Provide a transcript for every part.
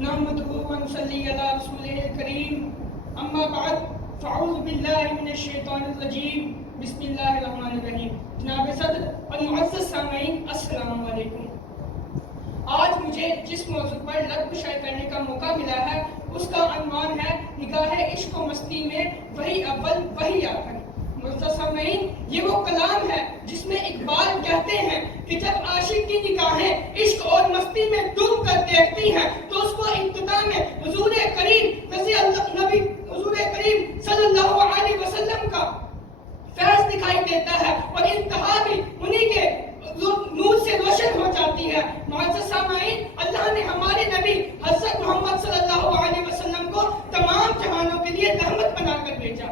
نحمده ونصلي على رسوله الكريم اما بعد فاعوذ باللہ من الشیطان الرجیم بسم اللہ الرحمن الرحیم۔ جناب صدر اور معزز سامعین السلام علیکم۔ آج مجھے جس موضوع پر لطف شائع کرنے کا موقع ملا ہے اس کا عنوان ہے نگاہ عشق و مستی میں وہی اول وہی آخر۔ معزز سامعین، یہ وہ کلام ہے جس میں اقبال کہتے ہیں کہ جب عاشق کی نگاہیں عشق اور مستی میں ڈوب کر دیکھتی ہیں تو اس کو ابتدا میں حضور کریم صلی اللہ علیہ وسلم کا فیض دکھائی دیتا ہے اور انتہا بھی انہی کے نور سے روشن ہو جاتی ہے۔ معزز سامعین، اللہ نے ہمارے نبی حضرت محمد صلی اللہ علیہ وسلم کو تمام جہانوں کے لیے رحمت بنا کر بھیجا۔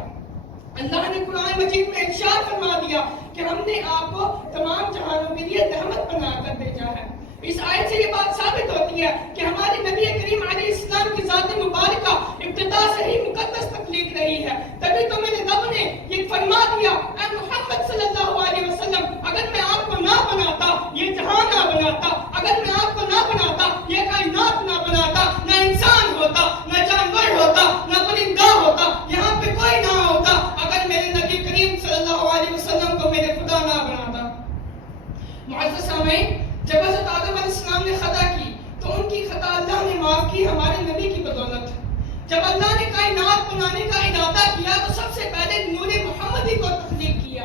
اللہ نے قرآن مجید میں ارشاد فرما دیا کہ ہم نے آپ کو تمام جہانوں کے لیے رحمت بنا کر بھیجا ہے۔ اس آیت سے یہ بات ثابت ہوتی ہے کہ ہمارے نبی کریم علیہ السلام کی ذات مبارکہ ابتدا سے ہی مقدس تخلیق رہی ہے۔ تبھی تو میرے رب نے یہ فرما دیا، اے محمد صلی اللہ علیہ وسلم، اگر میں آپ کو نہ بناتا، یہ جہاں نہ بناتا، اگر میں آپ کو نہ بناتا، یہ کائنات نہ بناتا، نہ انسان ہوتا، نہ جانور ہوتا، نہ پرندہ ہوتا، یہاں پہ کوئی نہ ہوتا، اگر میرے نبی کریم صلی اللہ علیہ وسلم کو میرے خدا نہ بناتا۔ معزز سامعین، جب حضرت آدم علیہ السلام نے خطا کی تو ان کی خطا اللہ نے معاف کی ہمارے نبی کی بدولت۔ جب اللہ نے کائنات بنانے کا ارادہ کیا تو سب سے پہلے نور محمدی کو تخلیق کیا۔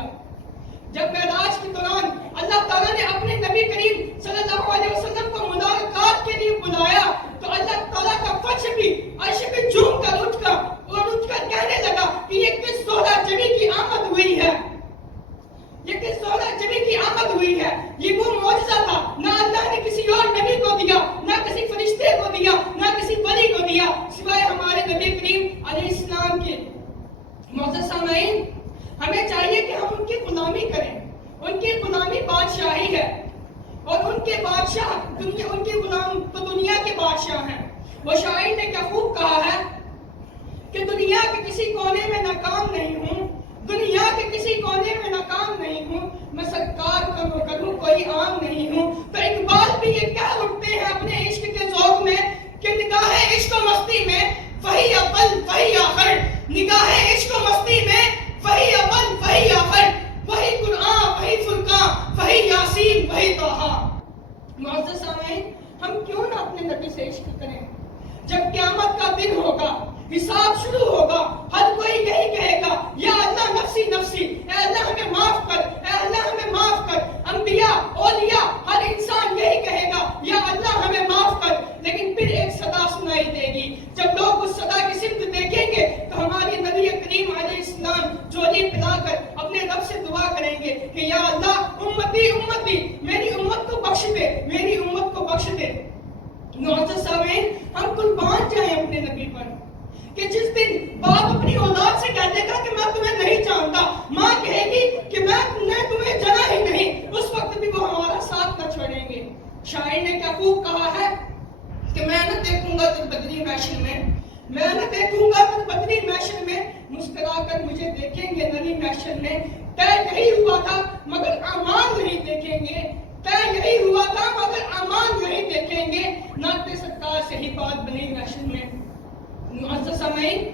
جب معراج کے دوران اللہ تعالیٰ نے اپنے نبی کریم صلی اللہ علیہ وسلم کو ملاقات کے لیے بلایا تو اللہ تعالیٰ کا فرش بھی عرش پہ جھوم کر اٹھ کر کہنے لگا کہ یہ کس زہرہ جبی کی آمد ہوئی ہے، یہ کس زہرہ جبی کی آمد ہوئی ہے۔ یہ وہ معجزہ تھا، نہ اللہ نے کسی اور نبی کو دیا، نہ کسی فرشتے کو دیا، نہ کسی ولی کو دیا، سوائے ہمارے نبی کریم علیہ السلام کے۔ معزز سامعین، ہمیں چاہیے کہ ہم ان کی غلامی کریں۔ ان کی غلامی بادشاہی ہے اور ان کے بادشاہ ان کے غلام تو دنیا کے بادشاہ ہیں۔ وہ شاعر نے کیا خوب کہا ہے کہ دنیا کے کسی کونے میں ناکام نہیں ہوں، دنیا کے کسی کونے میں ناکام نہیں ہوں، میں سرکار کروں کوئی عام نہیں ہوں۔ تو اقبال بھی یہ کہہ اٹھتے ہیں اپنے عشق کے ذوق میں کہ نگاہ عشق و مستی میں وہی اول وہی آخر، نگاہ عشق و مستی میں وہی اول وہی آخر، وہی قرآن وہی فرقان وہی یاسین وہی طٰہٰ۔ معزز سامعین، ہم کیوں نہ اپنے نبی سے عشق کریں؟ جب قیامت کا دن ہوگا، حساب شروع ہوگا، ہر کوئی یہی کہے گا، یا اللہ نفسی نفسی، اے اللہ ہمیں معاف کر، اے اللہ ہمیں معاف کر۔ انبیاء، اولیاء، ہر انسان یہی کہے گا، یا اللہ ہمیں معاف کر۔ لیکن پھر ایک صدا سنائی دے گی، جب لوگ اس صدا کی سمت دیکھیں گے تو ہماری نبی کریم علیہ السلام جولی پلا کر اپنے رب سے دعا کریں گے کہ یا اللہ امتی امتی، میری امت کو بخش دے، میری امت کو بخش دے۔ معزز سامعین، ہم قربان جائیں اپنے نبی پر کہ جس دن باپ اپنی اولاد سے کہتے گا کہ میں تمہیں نہیں جانتا، ماں کہے گی کہ میں تمہیں جانا ہی نہیں، اس وقت بھی وہ ہمارا ساتھ نہ چھوڑیں گے۔ شاعر نے کیا خوب کہا ہے کہ میں نہ دیکھوں گا تجھ بدری محشر میں، میں نہ دیکھوں گا تجھ بدری محشر میں، مسکرا کر مجھے دیکھیں گے نری محشر میں۔ طے یہی ہوا تھا مگر اعمال نہیں دیکھیں گے، طے یہی ہوا تھا مگر اعمال نہیں دیکھیں گے، نعت سرکار سے ہی بات بنی محشر میں۔ معزز سامعین،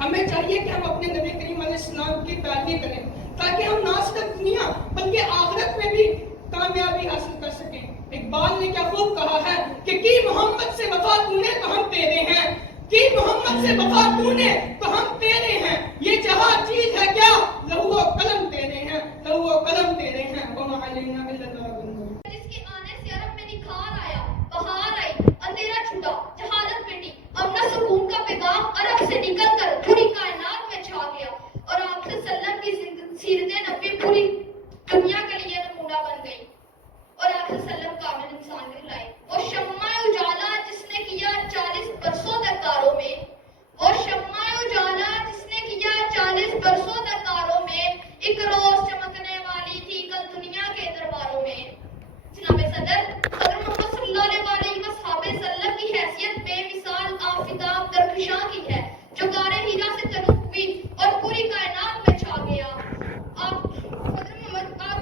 ہمیں چاہیے کہ ہم اپنے نبی کریم علیہ السلام کی پیروی کریں تاکہ ہم نہ صرف دنیا بلکہ آخرت میں بھی کامیابی حاصل کر سکیں۔ اقبال نے کیا خوب کہا ہے کہ کی محمد سے وفا تو نے تو ہم تیرے ہیں، کی محمد سے وفا تو نے تو ہم تیرے ہیں، یہ جہاں چیز ہے کیا، لہو و قلم تیرے ہیں، لہو و قلم تیرے ہیں۔ وما علینا الا البلاغ۔ جس کے آنے سے عرب میں نکھار آیا، بہار آئی، اندھیرا چھٹا، جہالت مٹی، اپنا سکون کا پیغام عرب سے نکل کر پوری کائنات میں چھا گیا اور آپ صلی اللہ علیہ وسلم کی سیرت نبی پوری دنیا کے لیے نمونہ بن گئی اور آپ صلی اللہ علیہ وسلم کامل انسان کہلائے۔ وہ شمع اجالا جس نے کیا 40 برسوں درکاروں میں، وہ شمع اجالا جس نے کیا 40 برسوں درکاروں میں، ایک روز چمکنے والی تھی کل دنیا کے درباروں میں۔ جناب صدر محمد صلی اللہ علیہ وسلم کی حیثیت بے مثال آفتاب درخشاں کی ہے جو غار ہیرا سے طلوع ہوئی اور پوری کائنات میں چھا گیا۔ آپ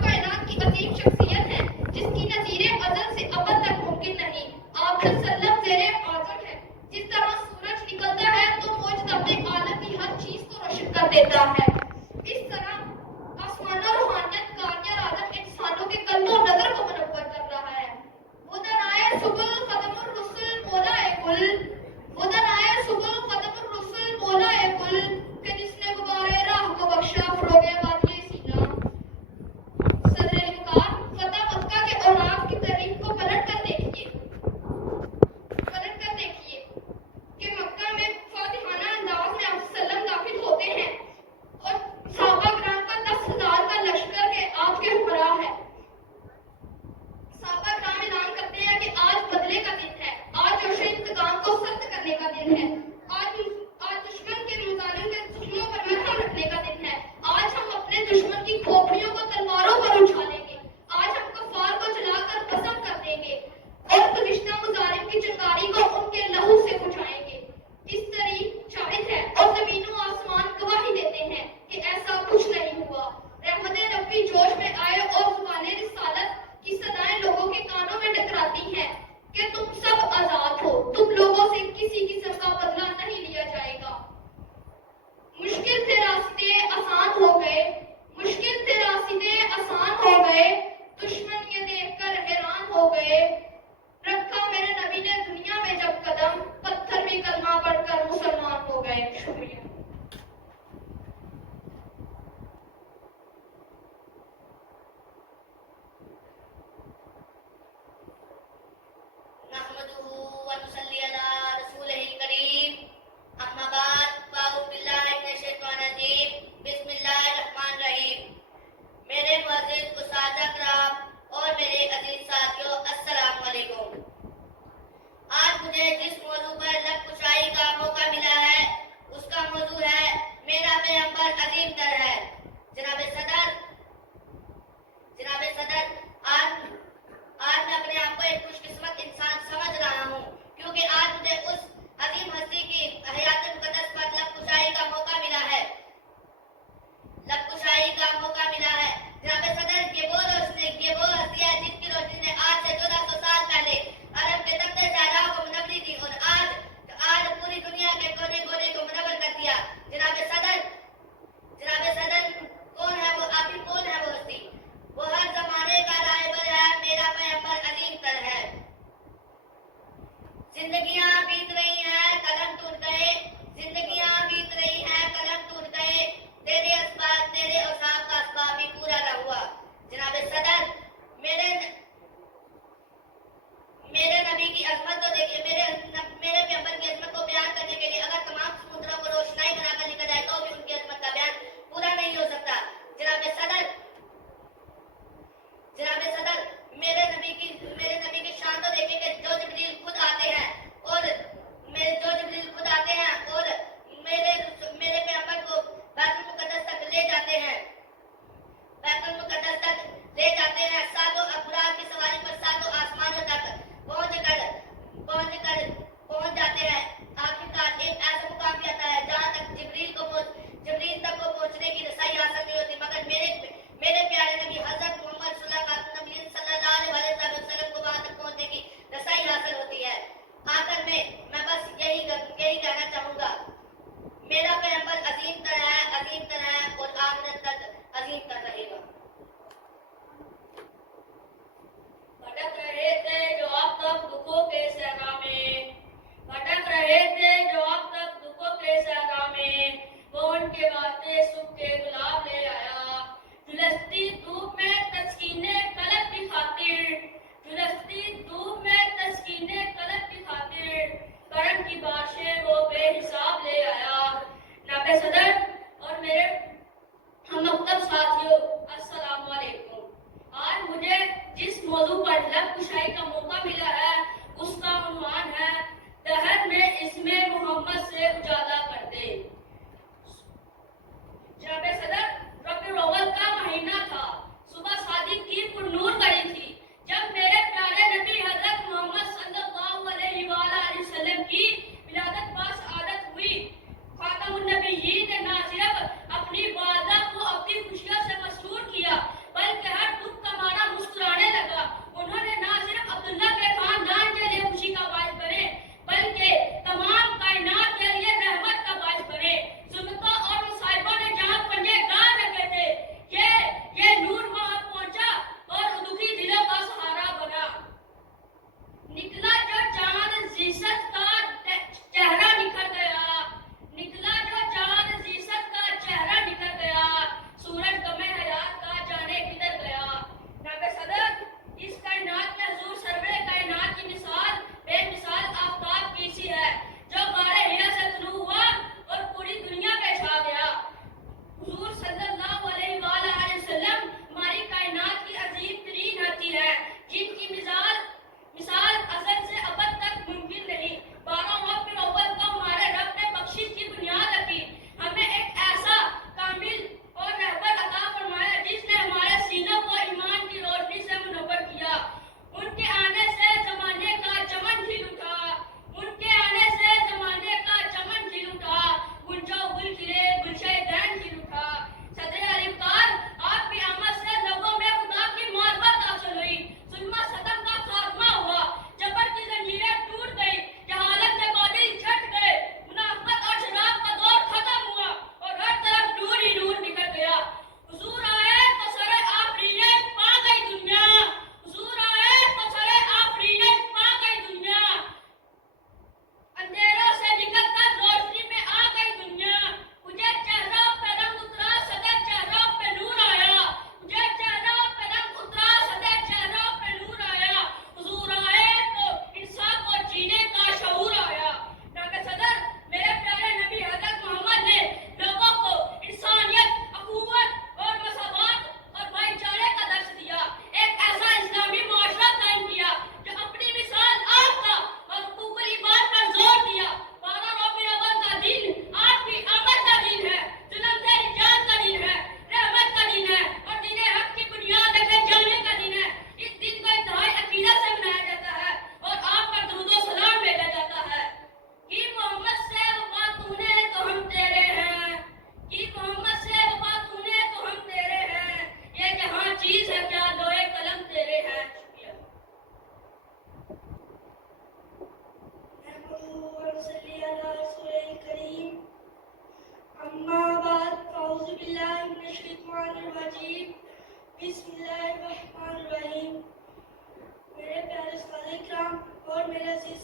کائنات کی عظیم شخصیت ہے جس کی نظیر ازل سے ابد تک ممکن نہیں۔ آپ صلی اللہ علیہ وسلم زیر سے جس موضوع پر لب کشائی کا موقع ملا ہے اس کا موضوع ہے میرا پیغمبر عظیم تر ہے۔ جناب صدر، آج میں اپنے آپ کو ایک خوش قسمت انسان سمجھ رہا ہوں، کیونکہ آج مجھے اس عظیم ہستی کی حیات مقدس پر لب کشائی کا موقع ملا ہے۔ جناب صدر، یہ وہ ہستی ہے جس کی روشنی نے آج سے 1400 سال پہلے عرب کے تپتے صحراؤں کو منوری دی اور آج پوری دنیا کے کونے کونے کو منور کر دیا۔ جناب صدر، کون ہے وہ ہستی؟ وہ ہر زمانے کا راہبر ہے، میرا پیغمبر عظیم تر ہے۔ زندگیاں بیت رہی ہیں، قلم ٹوٹ گئے، تیرے اوصاف کا اسباب بھی پورا نہ ہوا۔ جناب صدر، میرے نبی کی عظمت کو دیکھیے، میرے پیغمبر کی عظمت کو بیان کرنے کے لیے اگر تمام سمندروں کو روشنائی بنا کر لکھا جائے تو بھی ان کی عظمت کا بیان پورا نہیں ہو سکتا۔ جناب صدر، میرے نبی کی شان تو دیکھیں کہ جو جبریل خود آتے ہیں اور میرے پیغمبر کو بیت المقدس تک لے جاتے ہیں، ساتوں ابرار کی سواری پر ساتوں آسمانوں تک پہنچ جاتے ہیں۔ آخرکار ایک ایسا مقام بھی آتا ہے جہاں تک جبریل تک کو پہنچنے کی رسائی حاصل نہیں ہوتی، مگر میرے پیارے نبی حضرت محمد صلی اللہ علیہ وسلم کو وہاں تک پہنچنے کی رسائی حاصل ہوتی ہے۔ آخر میں بس یہی کہنا چاہوں گا، میرا پیغمبر عظیم تر ہے اور آخرت تک عظیم تر رہے گا۔ بھٹک رہے تھے جو اب تک دکھوں کے صحرا میں، وہ ان کے واسطے صبح کے گلاب لے آیا۔ جلستی دھوپ میں تسکین قلب کی خاطر، کرم کی بارشیں وہ بے حساب لے آیا۔ جناب صدر اور میرے ہم مکتب ساتھیوں، السلام علیکم۔ آج مجھے جس موضوع پر لب کشائی کا موقع ملا ہے اس کا عنوان ہے دہر میں اسم محمد سے اجالا کر دے۔ جناب صدر، ربیع الاول کا مہینہ تھا، صبح صادق کی پرنور گھڑی تھی جب میرے پیارے نبی حضرت محمد صلی اللہ علیہ وآلہ وسلم کی ولادت باسعادت ہوئی۔ خاتم النبیین نے نہ صرف اپنی والدہ کو اپنی خوشیوں سے مسرور کیا بلکہ ہر دکھ کا مارا مسکرانے لگا۔ انہوں نے نہ صرف عبداللہ کے خاندان کے لیے خوشی کا باعث بنے بلکہ تمام کائنات کے لیے رحمت کا باعث بنے۔ ضرورتوں اور مصائبوں نے جہاں پنجے گاڑ رکھے تھے، یہ نور وہاں پہنچا اور دکھی دلوں کا سہارا بنا۔ نکلا جو چاند زیست کا چہرہ نکھر گیا، سورج غم حیات کا جانے کدھر گیا۔ جناب صدر، اس کائنات میں حضور سرور کائنات کی مثال بے مثال آفتاب کی سی ہے جو غار ہرا سے طلوع ہوا اور پوری دنیا پہ چھا گیا۔ حضور صلی اللہ علیہ وآلہ وسلم ہماری کائنات کی عظیم ترین ہستی ہے جن کی مثال ازل سے ابد تک ممکن نہیں۔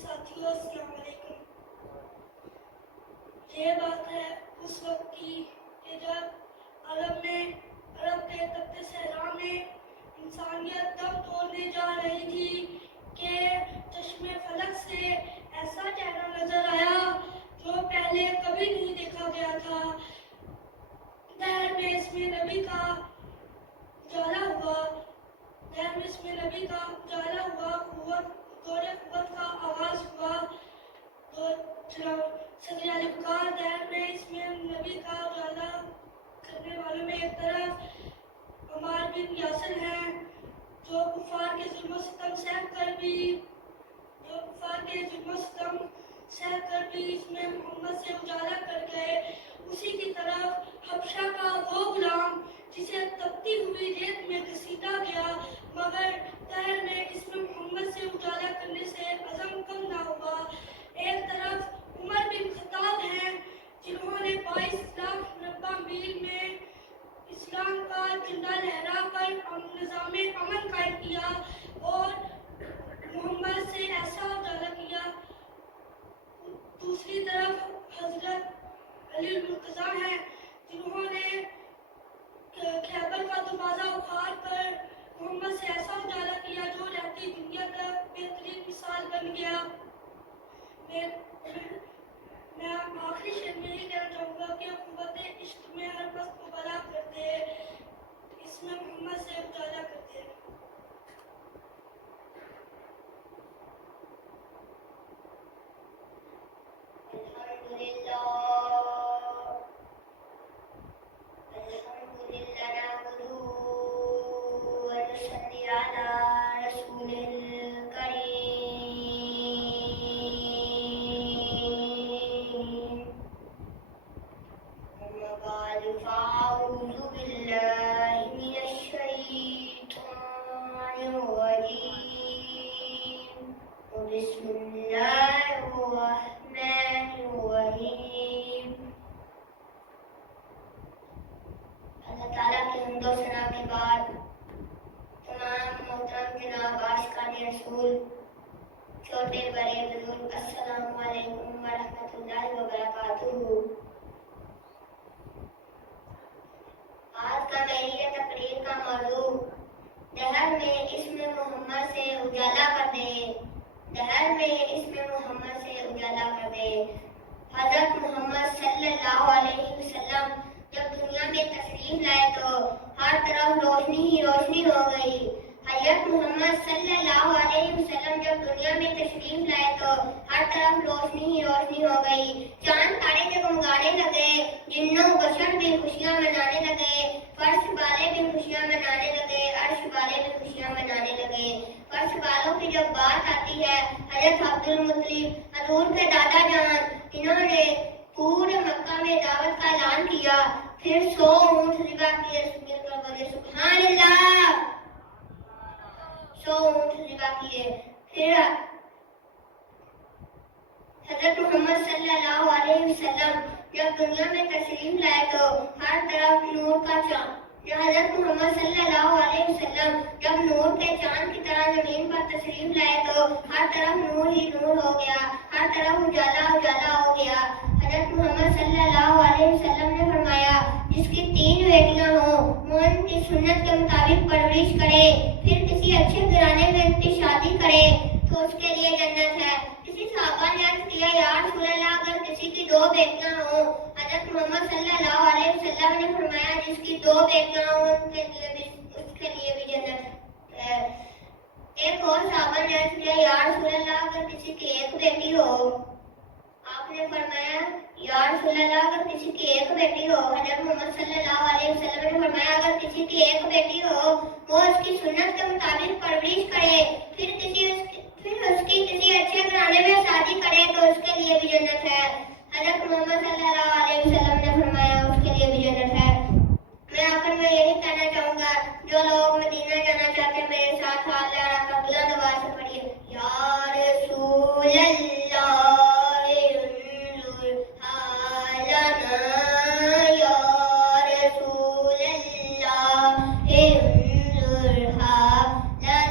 ساتھیوں السلام علیکم۔ یہ بات ہے اس وقت کی کہ جب عرب کے تپتے صحرا میں انسانیت دم توڑنے جا رہی تھی کہ چشمے فلک سے ایسا چہرہ نظر آیا جو پہلے کبھی نہیں دیکھا گیا تھا۔ دہر میں اسم نبی کا اجالا ہوا، دور قوت کا آغاز ہوا۔ صدر علی بکار دہر میں اسم نبی کا اجالا کرنے والوں میں ایک طرف عمار بن یاسر ہیں جو کفار کے ظلم و ستم سہ کر بھی اس میں محمد سے اجالا کر گئے۔ اسی کی طرف حبشہ کا وہ غلام جسے تپتی ہوئی ریت میں گھسیٹا گیا مگر دہر میں اس میں محمد سے اجالا کرنے سے عزم کم نہ ہوا۔ ایک طرف عمر بن خطاب ہیں جنہوں نے 22 لاکھ مربع میل میں اسلام کا جھنڈا لہرا کر نظام امن قائم کیا اور محمد سے ایسا اجالا کیا۔ دوسری طرف حضرت علی المرتضیٰ ہیں جنہوں نے خیبر کا دروازہ اکھاڑ کر محمد سے ایسا اجالا کیا جو رہتی دنیا کا بہترین مثال بن گیا۔ میں آخری شعر میں یہ کہنا چاہوں گا کہ قوت عشق میں ہر وقت مبالغہ کرتے، اس میں محمد سے اجالا کرتے۔ بسم اللہ الرحمن الرحیم۔ اللہ تعالیٰ کی حمد و ثنا کے بعد تمام محترم جناب عاشقان رسول، چھوٹے بڑے بزرگ، السلام علیکم ورحمۃ اللہ وبرکاتہ۔ آج کا میری یہ تقریر کا موضوع دہر میں اسم محمد سے اجالا کر دے، دہر میں اسم محمد سے اجالا کر دے۔ حضرت محمد صلی اللہ علیہ وسلم جب دنیا میں تشریف لائے تو ہر طرف روشنی ہی روشنی ہو گئی۔ حضرت محمد صلی اللہ علیہ وسلم جب دنیا میں تشریف لائے تو ہر طرف روشنی ہی روشنی ہو گئی۔ چاند تارے جگمگانے لگے، جنوں بشر بھی خوشیاں منانے لگے، فرش والے بھی خوشیاں منانے لگے، عرش والے بھی خوشیاں منانے لگے۔ فرش والوں کی جب بات آتی ہے حضرت عبد المطلب حضور کے دادا جان، انہوں نے پورے مکہ میں دعوت کا اعلان کیا، پھر 100 اونٹ ذبح کیے، مل کر بولے سبحان اللہ، 100 اونٹ ذبح کیے۔ پھر حضرت محمد صلی اللہ علیہ وسلم جب دنیا میں تشریف لائے تو ہر طرف نور کا چاند، حضرت محمد صلی اللہ علیہ وسلم جب نور کے چاند کی طرح زمین پر تشریف لائے تو ہر طرف نور ہی نور ہو گیا، ہر طرف اجالا اجالا ہو گیا۔ حضرت محمد صلی اللہ علیہ وسلم نے فرمایا جس کی 3 بیٹیاں ہوں وہ ان کی سنت کے مطابق پرورش کرے، پھر کسی اچھے گھرانے میں ان کی شادی کرے تو اس کے لیے جنت ہے۔ کسی صحابہ نے عرض کیا یا رسول اللہ اگر کسی کی 2 بیٹیاں ہوں؟ حضرت محمد صلی اللہ علیہ وسلم نے فرمایا جس کی 2 بیٹیاں ہوں اس کے لیے بھی جنت ہے۔ ایک اور صحابہ نے عرض کیا یا رسول اللہ اگر کسی کی 1 بیٹی ہو؟ آپ نے فرمایا یا رسول اللہ اگر کسی کی 1 بیٹی ہو؟ حضرت محمد صلی اللہ علیہ وسلم نے فرمایا اگر کسی کی 1 بیٹی ہو وہ اس کی سنت کے مطابق پرورش کرے، پھر اس کی کسی اچھے گھرانے میں شادی کرے تو اس کے لیے بھی جنت ہے۔ حضرت محمد صلی اللہ علیہ وسلم نے فرمایا اس کے لیے بھی جنت ہے۔ میں آخر میں یہی کہنا چاہوں گا جو لوگ مدینہ جانا چاہتے ہیں میرے ساتھ ہاتھ لہرا کر بلند آواز سے پڑھیے یا رسول اللہ انظر حالنا، یا رسول اللہ انظر حالنا،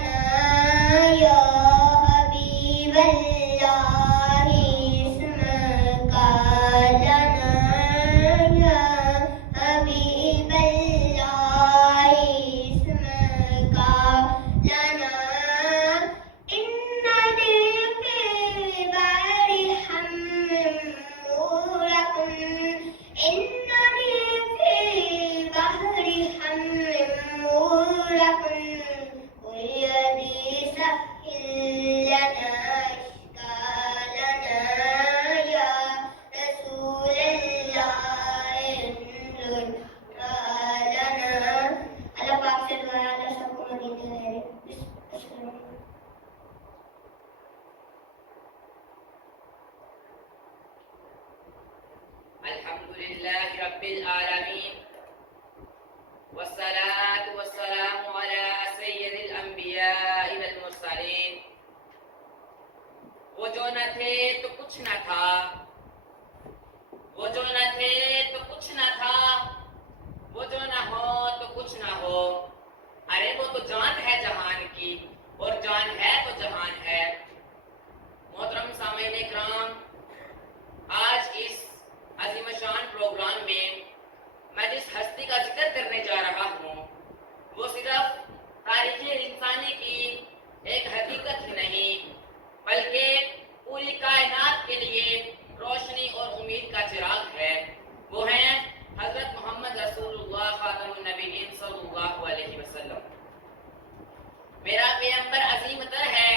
یا حبیب اللہ لله رب العالمين والصلاة والسلام على سید الانبیاء والمرسلین. وہ جو نہ تھے تو کچھ نہ تھا، وہ جو نہ تھے تو کچھ نہ تھا، وہ جو نہ ہو تو کچھ نہ ہو. ارے وہ تو جان ہے جہان کی، اور جان ہے تو جہان ہے. محترم سامعین اکرام، آج اس عظیم شان پروگرام میں میں جس ہستی کا ذکر کرنے جا رہا ہوں وہ صرف تاریخ انسانی کی ایک حقیقت ہی نہیں بلکہ پوری کائنات کے لیے روشنی اور امید کا چراغ ہے. وہ ہیں حضرت محمد رسول اللہ خاتم النبیین صلی اللہ علیہ وسلم. میرا پیغمبر عظیم تر ہے.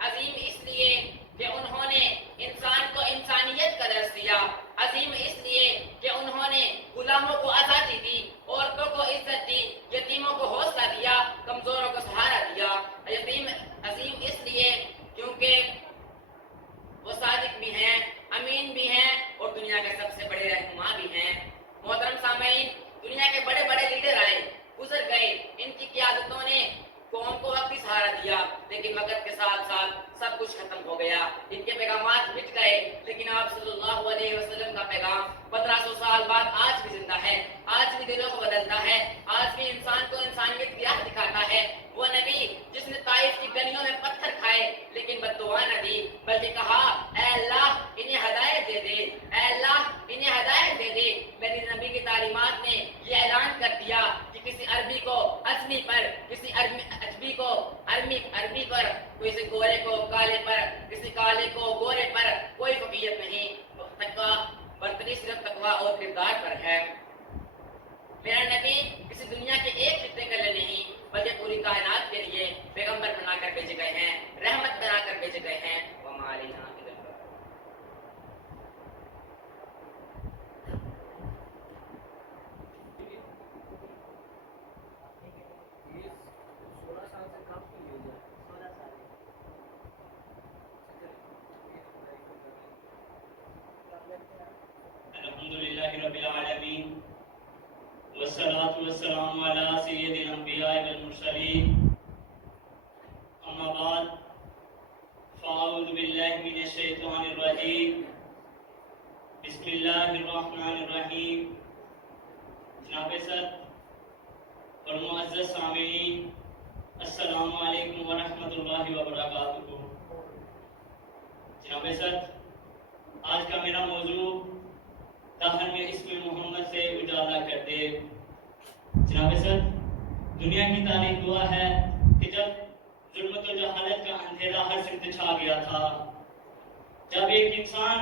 عظیم اس لیے کہ انہوں نے انسان کو انسانیت کا درس دیا، عظیم اس لیے کہ انہوں نے غلاموں کو آزادی دی، عورتوں کو عزت دی، یتیموں کو حوصلہ دیا، کمزوروں کو سہارا دیا. عظیم اس لیے کیونکہ وہ صادق بھی ہیں، امین بھی ہیں، اور دنیا کے سب سے بڑے رہنما بھی ہیں. محترم سامعین، دنیا کے بڑے بڑے لیڈر آئے گزر گئے، ان کی قیادتوں نے قوم کو وقتی سہارا دیا، لیکن وقت کے ساتھ ساتھ سب کچھ ختم ہو گیا. ان کے پیغامات مٹ گئے، لیکن آپ صلی اللہ علیہ وسلم کا پیغام 1500 سال بعد آج بھی زندہ ہے، آج بھی دلوں کو بدلتا ہے، آج بھی انسان کو انسانیت کی راہ دکھاتا ہے. وہ نبی جس نے طائف کی گلیوں میں پتھر کھائے لیکن بد دعا نہ دی، بلکہ کہا اے اللہ انہیں ہدایت دے دے، اے اللہ انہیں ہدایت دے دے. میری نبی کی تعلیمات نے یہ اعلان کر دیا کہ کسی عربی کو اجمی پر، کسی عربی کو عربی پر، کسی گورے کو کالے پر، کسی کالے کو گورے پر کوئی فقیت نہیں. تقویٰ برتری صرف تقویٰ اور کردار پر ہے. میرا نبی کسی دنیا کے ایک خطے کے لیے نہیں بلکہ پوری کائنات کے لیے پیغمبر بنا کر بھیجے گئے ہیں، رحمت بنا کر بھیجے گئے ہیں. وما علینا الا البلاغ. الحمدللہ رب العالمین والصلاة والسلام علی سید الانبیاء والمرسلین. اما بعد فاعوذ باللہ من الشیطان الرجیم. بسم اللہ الرحمن الرحیم. جناب صدر اور معزز سامعین، السلام علیکم ورحمۃ اللہ وبرکاتہ. جناب صدر، آج کا میرا موضوع داخل میں اسم محمد سے اجالا کر دے. جناب صدر، دنیا کی تاریخ دعا ہے کہ جب ظلمت و جہالت کا اندھیرا ہر سمت چھا گیا تھا، جب ایک انسان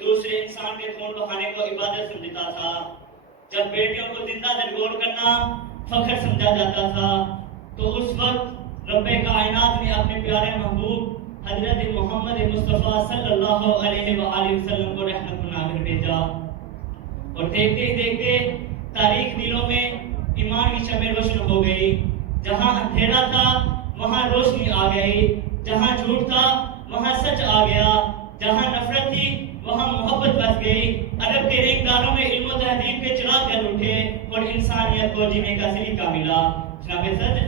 دوسرے انسان کے خون بہانے کو عبادت سمجھتا تھا، جب بیٹیوں کو زندہ دلگور کرنا فخر سمجھا جاتا تھا، تو اس وقت رب کائنات نے اپنے پیارے محبوب حضرت محمد مصطفیٰ صلی اللہ علیہ وآلہ وسلم کو رحمت بنا کر بھیجا. اور دیکھتے ہی دیکھتے تاریخ دلوں میں ایمان کی شمع روشن ہو گئی. جہاں اندھیرا تھا وہاں روشنی آ گئی، جہاں جھوٹ تھا وہاں سچ آ گیا، جہاں نفرت تھی وہاں محبت بس گئی. عرب کے ریگداروں میں علم و تہذیب کے چراغ جل اٹھے اور انسانیت کو جینے کا سلیقہ ملا. جناب صدر،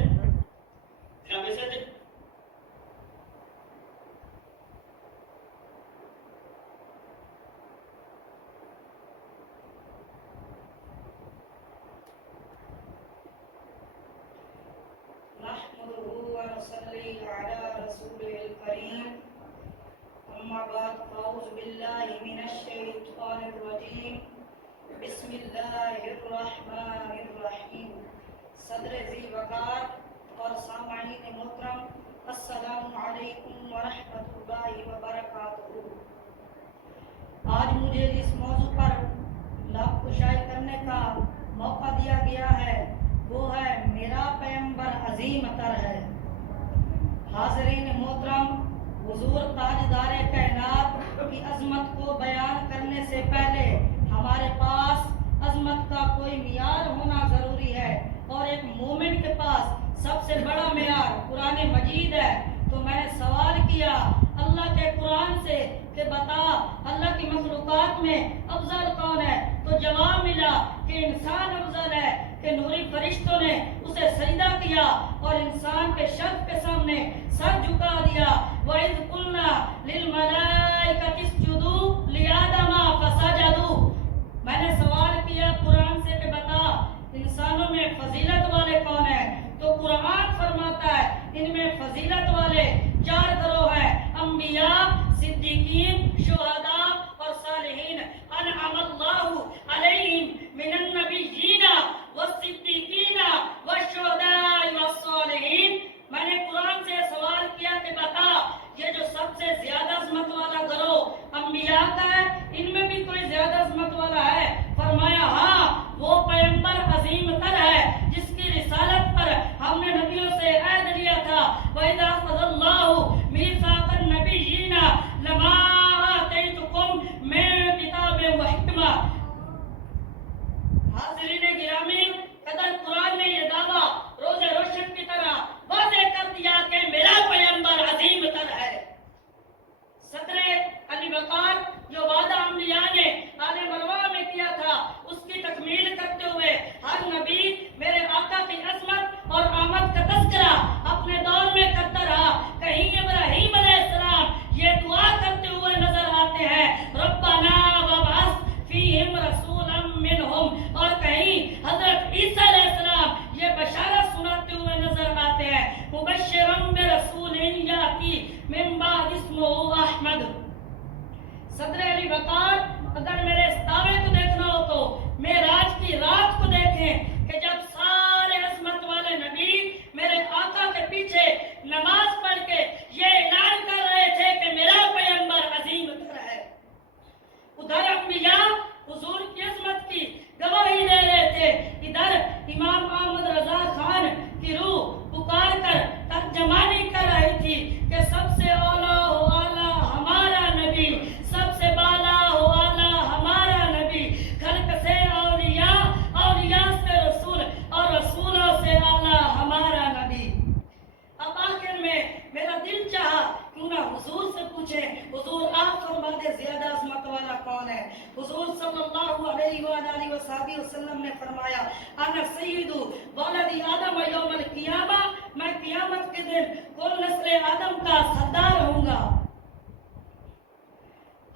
نحمده ونصلي على رسوله الكريم. أما بعد فأعوذ بالله من الشيطان الرجيم. بسم الله الرحمن الرحيم. صدر ذی وقار اور سامعین محترم، السلام علیکم ورحمۃ اللہ وبرکاتہ. آج مجھے جس موضوع پر لب کشائی کرنے کا موقع دیا گیا ہے وہ ہے میرا پیغمبر عظیم تر ہے. حاضرین محترم، حضور تاجدار کائنات کی عظمت کو بیان کرنے سے پہلے ہمارے پاس عظمت کا کوئی معیار ہونا ضروری ہے، اور ایک مومن کے پاس سب سے بڑا معیار قرآن مجید ہے. تو میں نے سوال کیا اللہ کے قرآن سے کہ بتا اللہ کی مخلوقات میں افضل کون ہے؟ تو تو جواب ملا کہ انسان افضل ہے کہ نوری فرشتوں نے اسے سجدہ کیا اور انسان کے شرف کے سامنے سر جھکا دیا. وَإِذْ قُلْنَا لِلْمَلَائِكَةِ اسْجُدُوا لِآدَمَ فَسَجَدُوا. میں نے سوال کیا قرآن سے کہ بتا انسانوں میں فضیلت والے کون ہیں؟ تو قرآن فرماتا ہے ان میں فضیلت والے 4 گروہ ہیں: انبیاء، صدیقین، شہداء اور صالحین. انعم اللہ علیہم من النبیین والصدیقین والشہداء والصالحین. میں نے قرآن سے سوال کیا کہ بتا یہ جو سب سے زیادہ عظمت والا گروہ انبیاء کا ہے، ان میں بھی کوئی زیادہ عظمت والا ہے؟ فرمایا ہاں، وہ پیغمبر عظیم تر ہے جس کی رسالت پر ہم نے نبیوں سے عہد لیا تھا. وَإِذَا أَخَذَ اللَّهُ مِيثَاقَ النَّبِيِّينَ لَمَا آتَيْتُكُم مِّن كِتَابٍ وَحِكْمَةٍ. حاضرین گرامی قدر، قرآن نے یہ دعویٰ روز روشن کی طرح واضح کر دیا کہ میرا پیغمبر عظیم تر ہے. صدر علی وقار جو وعدہ انبیاء نے آل مروہ میں کیا تھا اس کی تکمیل کرتے ہوئے ہر نبی میرے آقا کی عظمت اور آمد کا تذکرہ اپنے دور میں کرتا رہا. کہیں ابراہیم علیہ السلام یہ دعا کرتے ہوئے نظر آتے ہیں ربنا وابعث فیہم رسولا منہم، اور کہیں حضرت عیسیٰ علیہ السلام یہ بشارت سناتے ہوئے نظر آتے ہیں مبشرا برسول یاتی من بعد اسمہ احمد. صدر علی وقار اگر میرے اس دعوے کو دیکھنا ہو تو معراج کی رات کو دیکھیں کہ جب سارے عظمت والے نبی میرے آقا کے پیچھے نماز پڑھ کے یہ اعلان کر رہے تھے کہ میرا پیغمبر عظیم تر ہے. ادھر انبیاء حضور کی عظمت کی گواہی دے رہے تھے، ادھر امام احمد رضا خان کی روح پکار کر ترجمانی کر رہی تھی کہ سب سے اعلیٰ ہو اعلیٰ ہمارا نبی، سب سے بالا ہو اعلیٰ ہمارا نبی، خلق سے اولیاء، اولیاء سے رسول اور رسولوں سے اعلیٰ ہمارا نبی. اب آخر میں میرا دل چاہا کیوں نہ حضور سے پوچھیں، حضور آپ فرما دے زیادہ عظمت والا کون ہے؟ حضور صلی اللہ علیہ وآلہ وسلم نے فرمایا انا سید ولد آدم یوم القیامہ، میں قیامت کے دن کل نسل آدم کا سردار ہوں گا.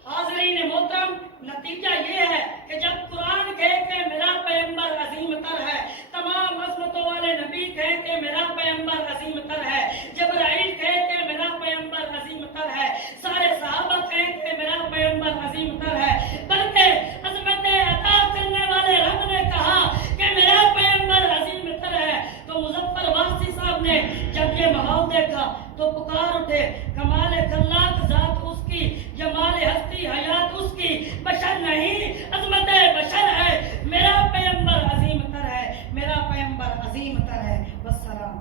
حاضرین محترم، نتیجہ یہ ہے کہ جب قرآن کہے کہ میرا پیغمبر عظیم تر ہے، تمام عظمتوں والے نبی کہے کہ میرا پیغمبر عظیم تر ہے، جبرائیل کہے کہ میرا پیغمبر عظیم تر ہے، سارے صحابہ کہے کہ میرا پیغمبر عظیم تر ہے، بلکہ عظمت عطا کرنے والے رب نے کہا کہ میرا پیغمبر عظیم تر ہے. تو مظفر واسطی صاحب نے جب یہ ماحول دیکھا تو پکار اٹھے کمال خلاق ذات اس کی، جمال ہستی حیات اس کی، بشر نہیں عظمت بشر ہے. میرا پیغمبر عظیم تر ہے، میرا پیغمبر عظیم تر ہے. والسلام.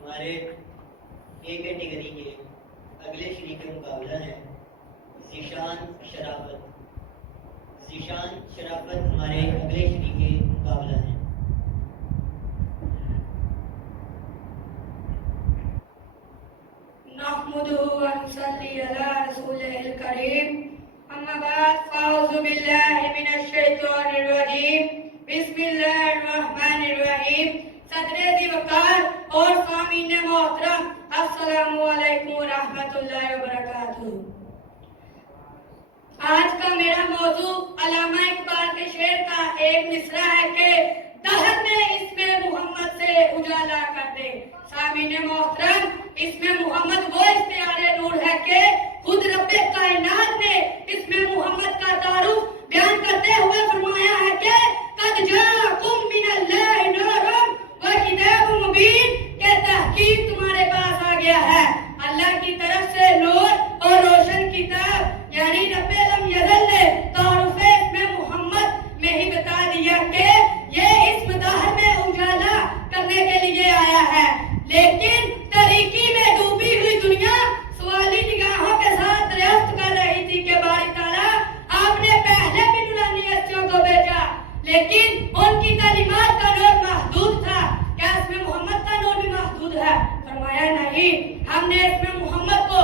ہمارے اے کیٹیگری کے اگلے شریک مقابلہ ہے ذیشان شرافت. ذیشان شرافت ہمارے اگلے شریک مقابلہ ہیں. نحمده ونصلي على رسوله الكريم. أما بعد فأعوذ بالله من الشيطان الرجيم. بسم الله الرحمن الرحيم. صدر ذی وقار اور سامعین محترم، السلام علیکم ورحمۃ اللہ وبرکاتہ. آج کا میرا موضوع علامہ اقبال کے شعر کا ایک مصرع ہے کہ دہر میں اس میں محمد سے اجالا کر دے. سامعین محترم، اس میں محمد وہ استعارے نور ہے کہ خود رب کائنات نے اس میں محمد کا تعارف بیان کرتے ہوئے فرمایا ہے کہ قد جاءکم من اللہ نور و کتاب مبین، کہ تحقیق تمہارے پاس آ گیا ہے اللہ کی طرف سے نور اور روشن کتاب، یعنی رب لم یزل نے تعارف اس میں محمد میں ہی بتا دیا کہ یہ اس مظاہر میں اجالا کرنے کے لیے آیا ہے. لیکن تاریکی میں ڈوبی ہوئی دنیا سوالی نگاہوں کے ساتھ دریافت کر رہی تھی کہ باری تعالیٰ آپ نے پہلے بھی نورانی ہستیوں کو بھیجا، لیکن ان کی تعلیمات کا نور محدود تھا. کیا اس میں محمد کا نور بھی محدود ہے؟ فرمایا نہیں، ہم نے اس میں محمد کو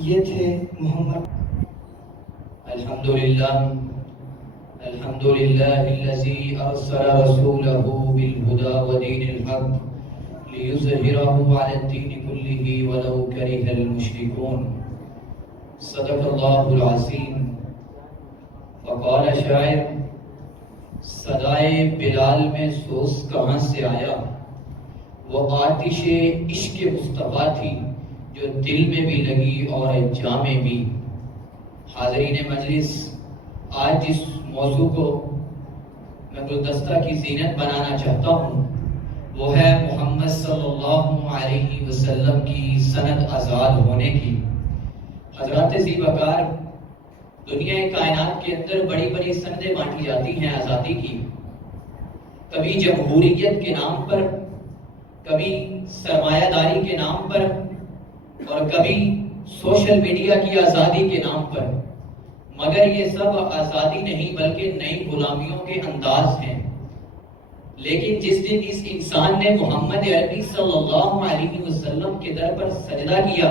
یہ تھے محمد. الحمدللہ الذی ارسل رسولہ بالہدی ودین الحق لیظہرہ علی الدین کلہ ولو کرہ المشرکون. صدق اللہ العظیم. وقال شاعر صدائے بلال میں سوز کہاں سے آیا، وہ آتش عشق مصطفیٰ تھی جو دل میں بھی لگی اور جاں میں بھی. حاضرین مجلس، آج جس موضوع کو میں گلدستہ کی زینت بنانا چاہتا ہوں وہ ہے محمد صلی اللہ علیہ وسلم کی سند آزاد ہونے کی. حضرات ذی وقار، دنیا کائنات کے اندر بڑی بڑی سندیں بانٹی جاتی ہیں آزادی کی. کبھی جمہوریت کے نام پر، کبھی سرمایہ داری کے نام پر، اور کبھی سوشل میڈیا کی آزادی کے نام پر. مگر یہ سب آزادی نہیں بلکہ نئی غلامیوں کے انداز ہیں. لیکن جس دن اس انسان نے محمد عربی صلی اللہ علیہ وسلم کے در پر سجدہ کیا،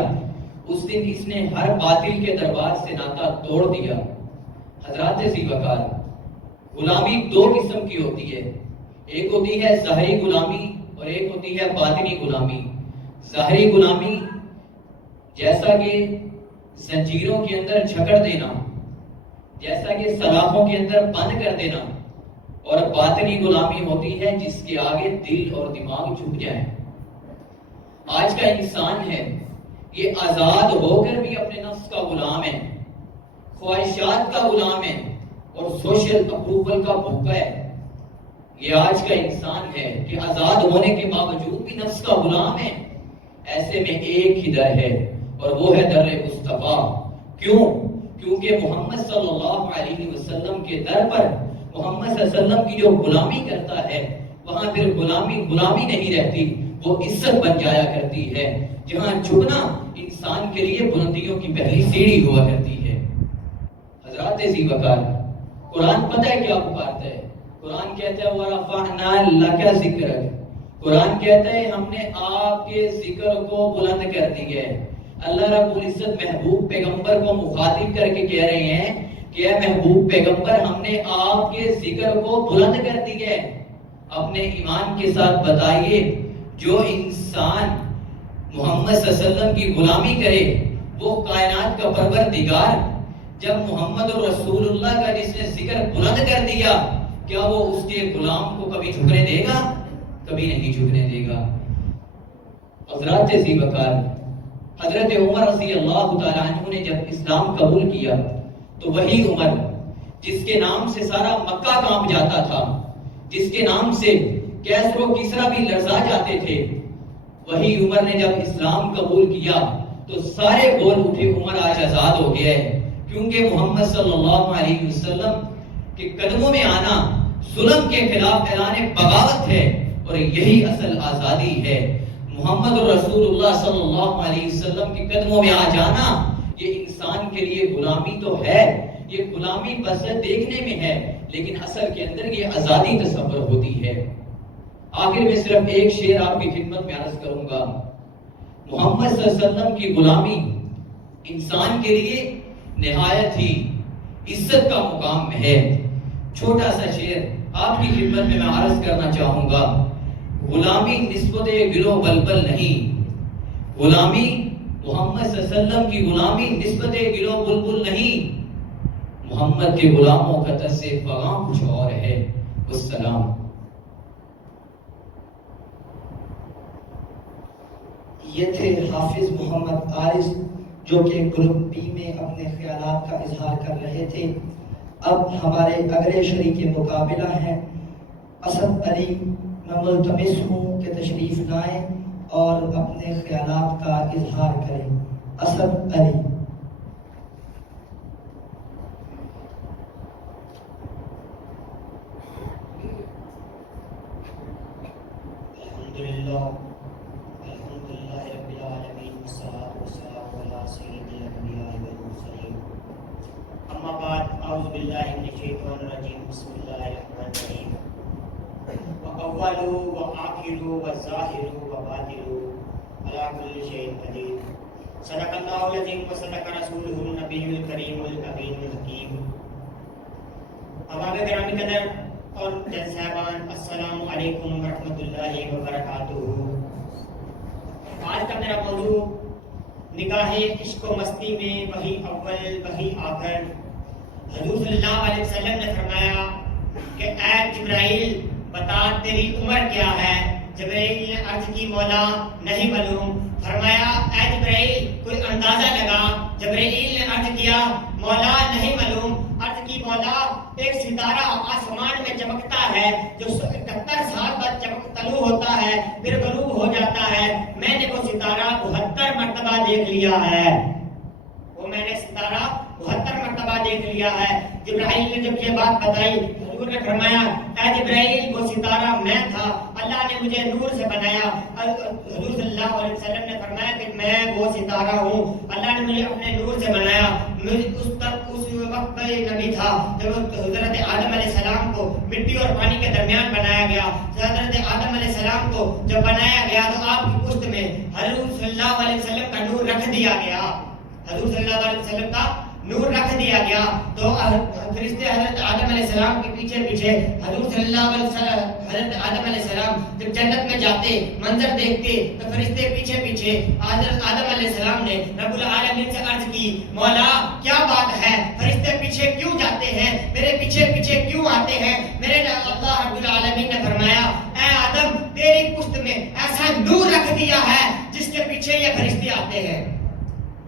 اس دن اس نے ہر باطل کے دربار سے ناتا توڑ دیا. حضرات ذی وقار، غلامی دو قسم کی ہوتی ہے. ایک ہوتی ہے ظاہری غلامی اور ایک ہوتی ہے باطنی غلامی. ظاہری غلامی جیسا کہ زنجیروں کے اندر جھکڑ دینا، جیسا کہ سلاخوں کے اندر بند کر دینا. اور باطنی غلامی ہوتی ہے جس کے آگے دل اور دماغ جھک جائیں. آج کا انسان ہے یہ آزاد ہو کر بھی اپنے نفس کا غلام ہے، خواہشات کا غلام ہے اور سوشل اپروول کا بھوکا ہے. یہ آج کا انسان ہے کہ آزاد ہونے کے باوجود بھی نفس کا غلام ہے. ایسے میں ایک ہی در ہے اور وہ ہے در مصطفیٰ. کیوں؟ کیونکہ محمد صلی اللہ علیہ وسلم کے در پر محمد صلی اللہ علیہ وسلم کی جو غلامی کرتا ہے وہاں پھر غلامی نہیں رہتی، وہ عزت بن جایا کرتی ہے. جہاں جھکنا انسان کے لیے بلندیوں کی پہلی سیڑھی ہوا کرتی ہے. حضرات ذی وقار، قرآن پتہ ہے کیا پکارتا ہے؟ قرآن کہتا ہے وَرَفَعْنَا لَكَ ذِكْرَكَ. قرآن کہتا ہے ہم نے آپ کے ذکر کو بلند کر دیا ہے. اللہ رب العزت محبوب پیغمبر کو مخاطب کر کے کہہ رہے ہیں کہ اے محبوب پیغمبر، ہم نے آپ کے ذکر کو بلند کر دیا ہے. اپنے ایمان کے ساتھ بتائیے، جو انسان محمد صلی اللہ علیہ وسلم کی غلامی کرے وہ کائنات کا پروردگار جب محمد رسول اللہ کا جس نے ذکر بلند کر دیا، کیا وہ اس کے غلام کو کبھی جھکنے دے گا؟ کبھی نہیں جھکنے دے گا. حضرات ذی وقار، حضرت عمر رضی اللہ تعالیٰ عنہ نے جب اسلام قبول کیا تو وہی عمر جس کے نام سے سارا مکہ کانپ جاتا تھا، جس کے نام سے کیسر و کسرا بھی لرزا جاتے تھے، وہی عمر نے جب اسلام قبول کیا تو سارے بول اٹھے عمر آج آزاد ہو گیا ہے. کیونکہ محمد صلی اللہ علیہ وسلم کے قدموں میں آنا ظلم کے خلاف اعلان بغاوت ہے اور یہی اصل آزادی ہے. محمد رسول اللہ صلی اللہ علیہ وسلم کے قدموں میں آ جانا یہ انسان کے لیے غلامی تو ہے، یہ غلامی بس دیکھنے میں ہے لیکن اصل کے اندر یہ آزادی تصور ہوتی ہے. آخر میں صرف ایک شعر آپ کی خدمت میں عرض کروں گا. محمد صلی اللہ علیہ وسلم کی غلامی انسان کے لیے نہایت ہی عزت کا مقام ہے. چھوٹا سا شعر آپ کی خدمت میں عرض کرنا چاہوں گا. غلامی نسبت گلو بلبل نہیں، غلامی محمد صلی اللہ علیہ وسلم کی غلامی نسبت گلو بلبل نہیں، محمد کے غلاموں کا طرز فغاں کچھ اور ہے. والسلام. یہ تھے حافظ محمد عارض جو کہ گروپ بی میں اپنے خیالات کا اظہار کر رہے تھے. اب ہمارے اگلے شریک مقابلہ ہیں اسد علی. میں ملتمس ہوں کہ تشریف لائیں اور اپنے خیالات کا اظہار کریں. اسد علی. الحمدللہ رب العالمین والصلاة والسلام علی سید الانبیاء والمرسلین. اما بعد، اعوذ باللہ من الشیطان الرجیم. بسم اللہ الرحمن الرحیم. وَأَوَّلُ وَآخِرُ وَظَاهِرُ وَبَاطِنُ عَلَى كُلِّ شَيْءٍ قَدِيرٌ. صدق اللہ العظیم و صدق رسولہ النبی الکریم الامین الحکیم۔ احباب گرامی قدر اور جج صاحبان، السلام علیکم ورحمۃ اللہ وبرکاتہ۔ آج کا میرا موضوع نگاہ عشق و مستی میں وہی اول وہی آخر۔ حضور صلی اللہ علیہ وسلم نے فرمایا کہ اے جبرائیل بتا تیری عمر کیا ہے؟ جبرائیل نے عرض کی مولا نہیں معلوم۔ فرمایا اے جبرائیل کوئی اندازہ لگا۔ جبرائیل نے عرض کیا مولا نہیں معلوم۔ عرض کی مولا ایک ستارہ آسمان میں چمکتا ہے جو 71 سال بعد چمک طلوع ہوتا ہے پھر غروب ہو جاتا ہے، میں نے وہ ستارہ 72 مرتبہ دیکھ لیا ہے۔ وہ میں نے ستارہ 72 مرتبہ دیکھ لیا ہے۔ جبرائیل نے جب یہ بات بتائی حضور نے فرمایا اے جبرائیل وہ ستارہ میں تھا، اللہ نے مجھے نور سے بنایا۔ حضور صلی اللہ علیہ وسلم نے فرمایا کہ میں وہ ستارہ ہوں، اللہ نے مجھے اپنے نور سے بنایا۔ اس وقت میں نبی تھا جب حضرت آدم علیہ السلام کو مٹی اور پانی کے درمیان بنایا گیا۔ حضرت آدم علیہ السلام کو جب بنایا گیا تو آپ کی پشت میں حضور صلی اللہ علیہ وسلم کا نور رکھ دیا گیا۔ حضور صلی اللہ علیہ وسلم کا نور رکھ دیا گیا تو فرشتے حضرت آدم علیہ السلام کے پیچھے پیچھے حضور صلی اللہ علیہ وسلم حضرت آدم علیہ السلام جب جنت میں جاتے منظر دیکھتے تو فرشتے پیچھے پیچھے حضرت آدم علیہ السلام نے رب العالمین سے عرض کی مولا کیا بات ہے، فرشتے پیچھے کیوں جاتے ہیں، میرے پیچھے پیچھے کیوں آتے ہیں؟ میرے اللہ رب العالمین نے فرمایا اے آدم تیری پشت میں ایسا نور رکھ دیا ہے جس کے پیچھے یہ فرشتے آتے ہیں،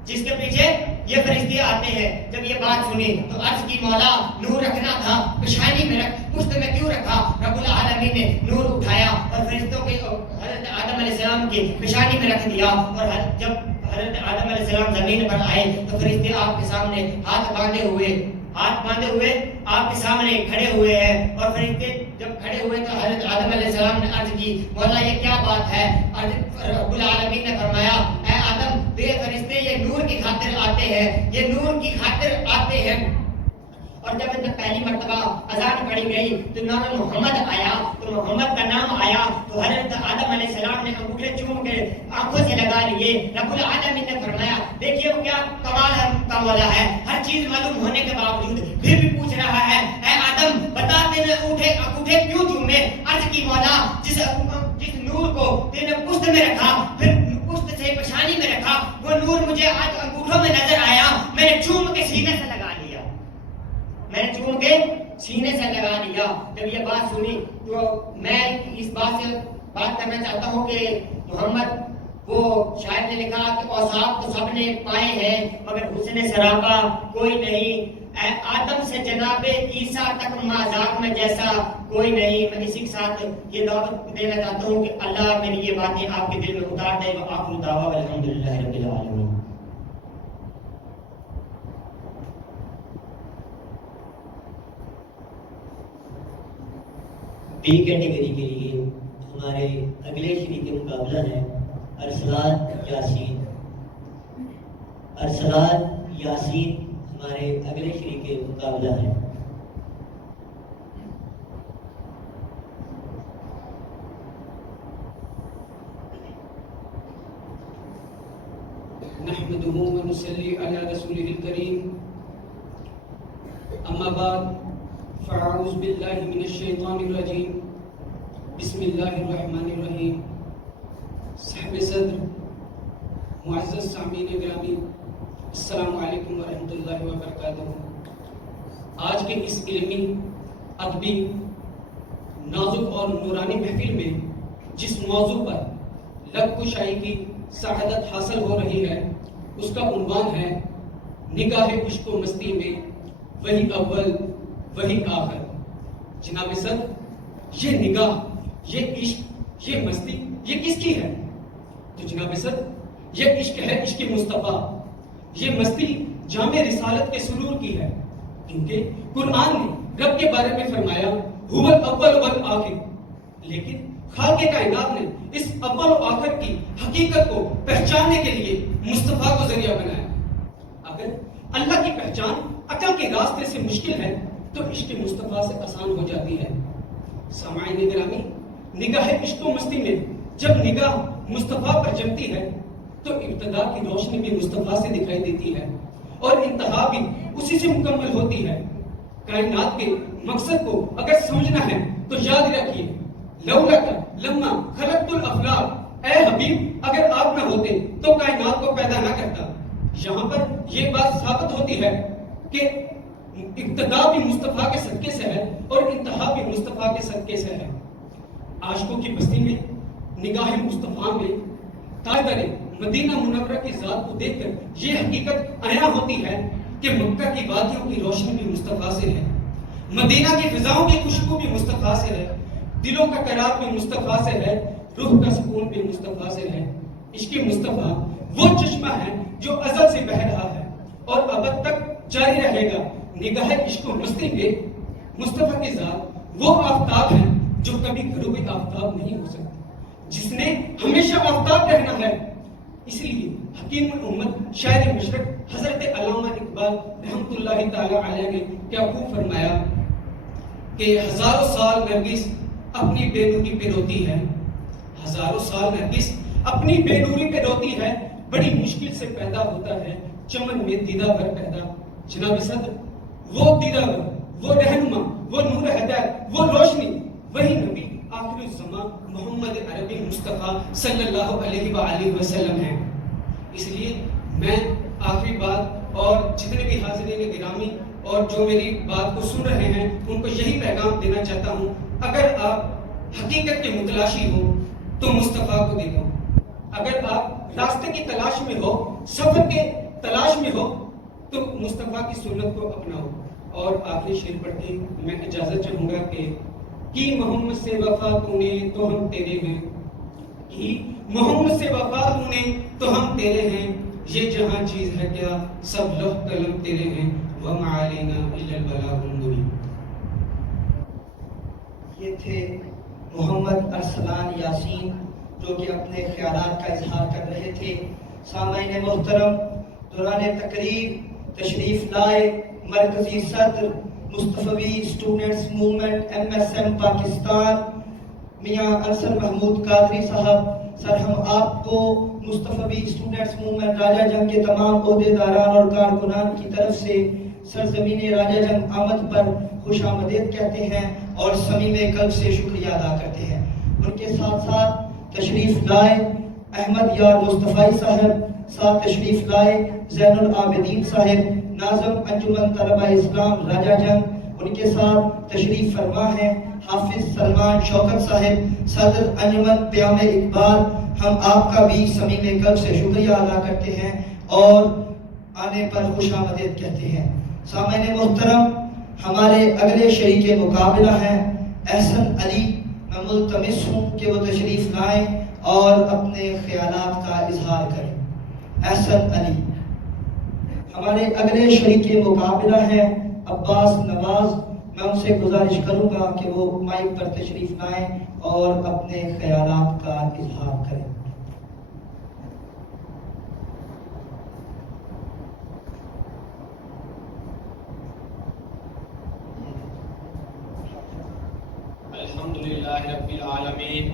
جس کے پیچھے یہ فرشتے آتے ہیں۔ جب یہ بات سنی تو عرض کی مولا نور رکھنا تھا پیشانی میں رکھ، پشت میں کیوں رکھا؟ رب العالمین نے نور اٹھایا اور فرشتوں کے حضرت آدم علیہ السلام کی پیشانی میں رکھ دیا، اور جب حضرت آدم علیہ السلام زمین پر آئے تو فرشتے آپ کے سامنے ہاتھ باندھے ہوئے آپ کے سامنے کھڑے ہوئے ہیں، اور فرشتے جب کھڑے ہوئے تو حضرت آدم علیہ السلام نے عرض کی مولا یہ کیا بات ہے؟ رب العالمین نے فرمایا اے آدم یہ فرشتے یہ نور کی خاطر آتے ہیں، یہ نور کی خاطر آتے ہیں۔ اور جب پہلی مرتبہ اذان پڑھی گئی تو نام محمد آیا، تو محمد کا نام آیا تو حضرت آدم علیہ السلام نے انگوٹھے چوم کے آنکھوں سے لگا لیے۔ رب العالمین نے فرمایا دیکھیے وہ کیا کمال کا مولا ہے، ہر چیز معلوم ہونے کے باوجود پھر بھی پوچھ رہا ہے اے آدم بتا تینے انگوٹھے کیوں چومے؟ عرض کی مولا جس نور کو تینے پشت میں رکھا پھر پشت سے پیشانی میں رکھا وہ نور مجھے آج انگوٹھوں میں نظر آیا، میں نے چوم کے سینے سے لگا لیا، میں نے چوم کے سینے سے لگا لیا۔ جب یہ بات سنی تو میں اس بات سے بات کرنا چاہتا ہوں کہ محمد وہ شاعر نے لکھا کہ اوصاف تو سب نے پائے ہیں مگر حسن سراپا کوئی نہیں، اے آدم سے جناب عیسیٰ تک مذاق میں جیسا کوئی نہیں۔ میں اسی کے ساتھ یہ دعوت دینا چاہتا ہوں کہ اللہ میری یہ باتیں آپ کے دل میں اتار دے۔ وآخر دعوانا الحمدللہ رب العالمین۔ بی کیٹیگری کے لیے ہمارے اگلے شریک مقابلہ ہے ارسلان یاسین۔ ارسلان یاسین ہمارے اگلے شریک مقابلہ ہے۔ نحمده ونصلي على رسوله الكريم أما بعد فأعوذ بالله من الشيطان الرجيم بسم الله الرحمن الرحيم۔ صاحب صدر معزز سامعین گرامی السلام علیکم ورحمۃ اللہ وبرکاتہ۔ آج کے اس علمی ادبی نازک اور نورانی محفل میں جس موضوع پر لب کشائی کی سعادت حاصل ہو رہی ہے اس کا عنوان ہے نگاہ عشق و مستی میں وہی اول وہی آخر۔ جناب صدر یہ نگاہ، یہ عشق، یہ مستی یہ کس کی ہے؟ تو جناب صدر یہ عشق ہے عشق مصطفیٰ، یہ مستی جامع رسالت کے سرور کی ہے، کیونکہ قرآن نے رب کے بارے میں فرمایا هو الاول والآخر، لیکن خالق کائنات نے اس اول و آخر کی حقیقت کو پہچاننے کے لیے مصطفیٰ کو ذریعہ بنایا۔ اگر اللہ کی پہچان عقل کے راستے سے مشکل ہے تو عشق مصطفیٰ سے آسان ہو جاتی ہے۔ سامعین گرامی، نگاہ عشق و مستی میں جب نگاہ مصطفیٰ پر جمتی ہے تو ابتدا کی روشنی بھی مصطفیٰ سے دکھائی دیتی ہے اور انتہا بھی اسی سے مکمل ہوتی ہے۔ کائنات کے مقصد کو اگر سمجھنا ہے تو یاد رکھیے، لولا لما خلقت الافلاق، اے حبیب اگر آپ نہ ہوتے تو کائنات کو پیدا نہ کرتا۔ یہاں پر یہ بات ثابت ہوتی ہے کہ ابتدا بھی مصطفیٰ کے صدقے سے ہے اور انتہا بھی مصطفیٰ کے صدقے سے ہے۔ عاشقوں کی بستی میں، نگاہ مصطفیٰ میں، تاجدار مدینہ منورہ کی ذات کو دیکھ کر یہ حقیقت عیاں ہوتی ہے کہ مکہ کی وادیوں کی روشنی بھی مصطفیٰ سے ہے، مدینہ کی فضاؤں کی خوشبو بھی مصطفیٰ سے ہے، دلوں کا قرار بھی مصطفیٰ سے ہے، روح کا سکون بھی مصطفیٰ سے ہے۔ عشق مصطفیٰ وہ چشمہ ہے جو ازل سے بہہ رہا ہے اور ابد تک جاری رہے گا۔ نگاہ عشق و مستی میں مصطفیٰ کی ذات وہ آفتاب ہے جو کبھی غروب آفتاب نہیں ہو سکتی، جس نے ہمیشہ آفتاب رہنا ہے۔ اس لیے حکیم الامت شاعر مشرق حضرت علامہ اقبال رحمۃ اللہ تعالی علیہ نے کیا خوب فرمایا کہ ہزاروں سال نرگس اپنی بے نوری پہ روتی ہے، ہزاروں سال نرگس اپنی بے نوری پہ روتی ہے، بڑی مشکل سے پیدا ہوتا ہے چمن میں دیدہ ور پیدا۔ جناب صدر، وہ دیدہ ور، وہ رہنما، وہ نور ہدایت، وہ روشنی، وہی نبی آخر الزمان محمد عربی مصطفیٰ صلی اللہ علیہ وآلہ وسلم ہیں۔ اس لیے میں آخری بات اور جتنے بھی حاضرین گرامی اور جو میری بات کو سن رہے ہیں ان کو یہی پیغام دینا چاہتا ہوں، اگر آپ حقیقت کے متلاشی ہو تو مصطفیٰ کو دیکھو، اگر آپ راستے کی تلاش میں ہو، سفر کے تلاش میں ہو تو مصطفیٰ کی سنت کو اپناؤ۔ اور آخری شعر پڑھ کے میں اجازت چاہوں گا کہ کی محمد سے وفا تو نے تو ہم تیرے ہیں، کی محمد سے وفا تو نے تو ہم تیرے ہیں، یہ جہاں چیز ہے کیا سب لوح قلم تیرے ہیں، وما علینا الا البلاغ المبین۔ یہ تھے محمد ارسلان یاسین جو کہ اپنے خیالات کا اظہار کر رہے تھے۔ سامعین محترم، دوران تقریب تشریف لائے مرکزی صدر مصطفی اسٹوڈنٹس موومنٹ MSM پاکستان میاں انصر محمود قادری صاحب، سر ہم آپ کو مصطفی اسٹوڈنٹس موومنٹ راجہ جنگ کے تمام عہدیداران اور کارکنان کی طرف سے سرزمین راجہ جنگ آمد پر خوش آمدید کہتے ہیں اور صمیم قلب سے شکریہ ادا کرتے ہیں۔ ان کے ساتھ ساتھ تشریف لائے احمد یار مصطفی صاحب، ساتھ تشریف لائے زین العابدین صاحب ناظم انجمن طلبہ اسلام راجہ جنگ، ان کے ساتھ تشریف فرما ہے حافظ سلمان شوکت صاحب صدر انجمن پیام اقبال۔ ہم آپ کا بھی صمیم قلب سے شکریہ ادا کرتے ہیں اور آنے پر خوش آمدید کہتے ہیں۔ سامعین محترم، ہمارے اگلے شریک مقابلہ ہیں احسن علی۔ میں ملتمس ہوں کہ وہ تشریف لائیں اور اپنے خیالات کا اظہار کریں۔ احسن علی۔ ہمارے اگلے شریک مقابلہ ہیں عباس نواز۔ میں ان سے گزارش کروں گا کہ وہ مائک پر تشریف لائیں اور اپنے خیالات کا اظہار کریں۔ الحمدللہ رب العالمین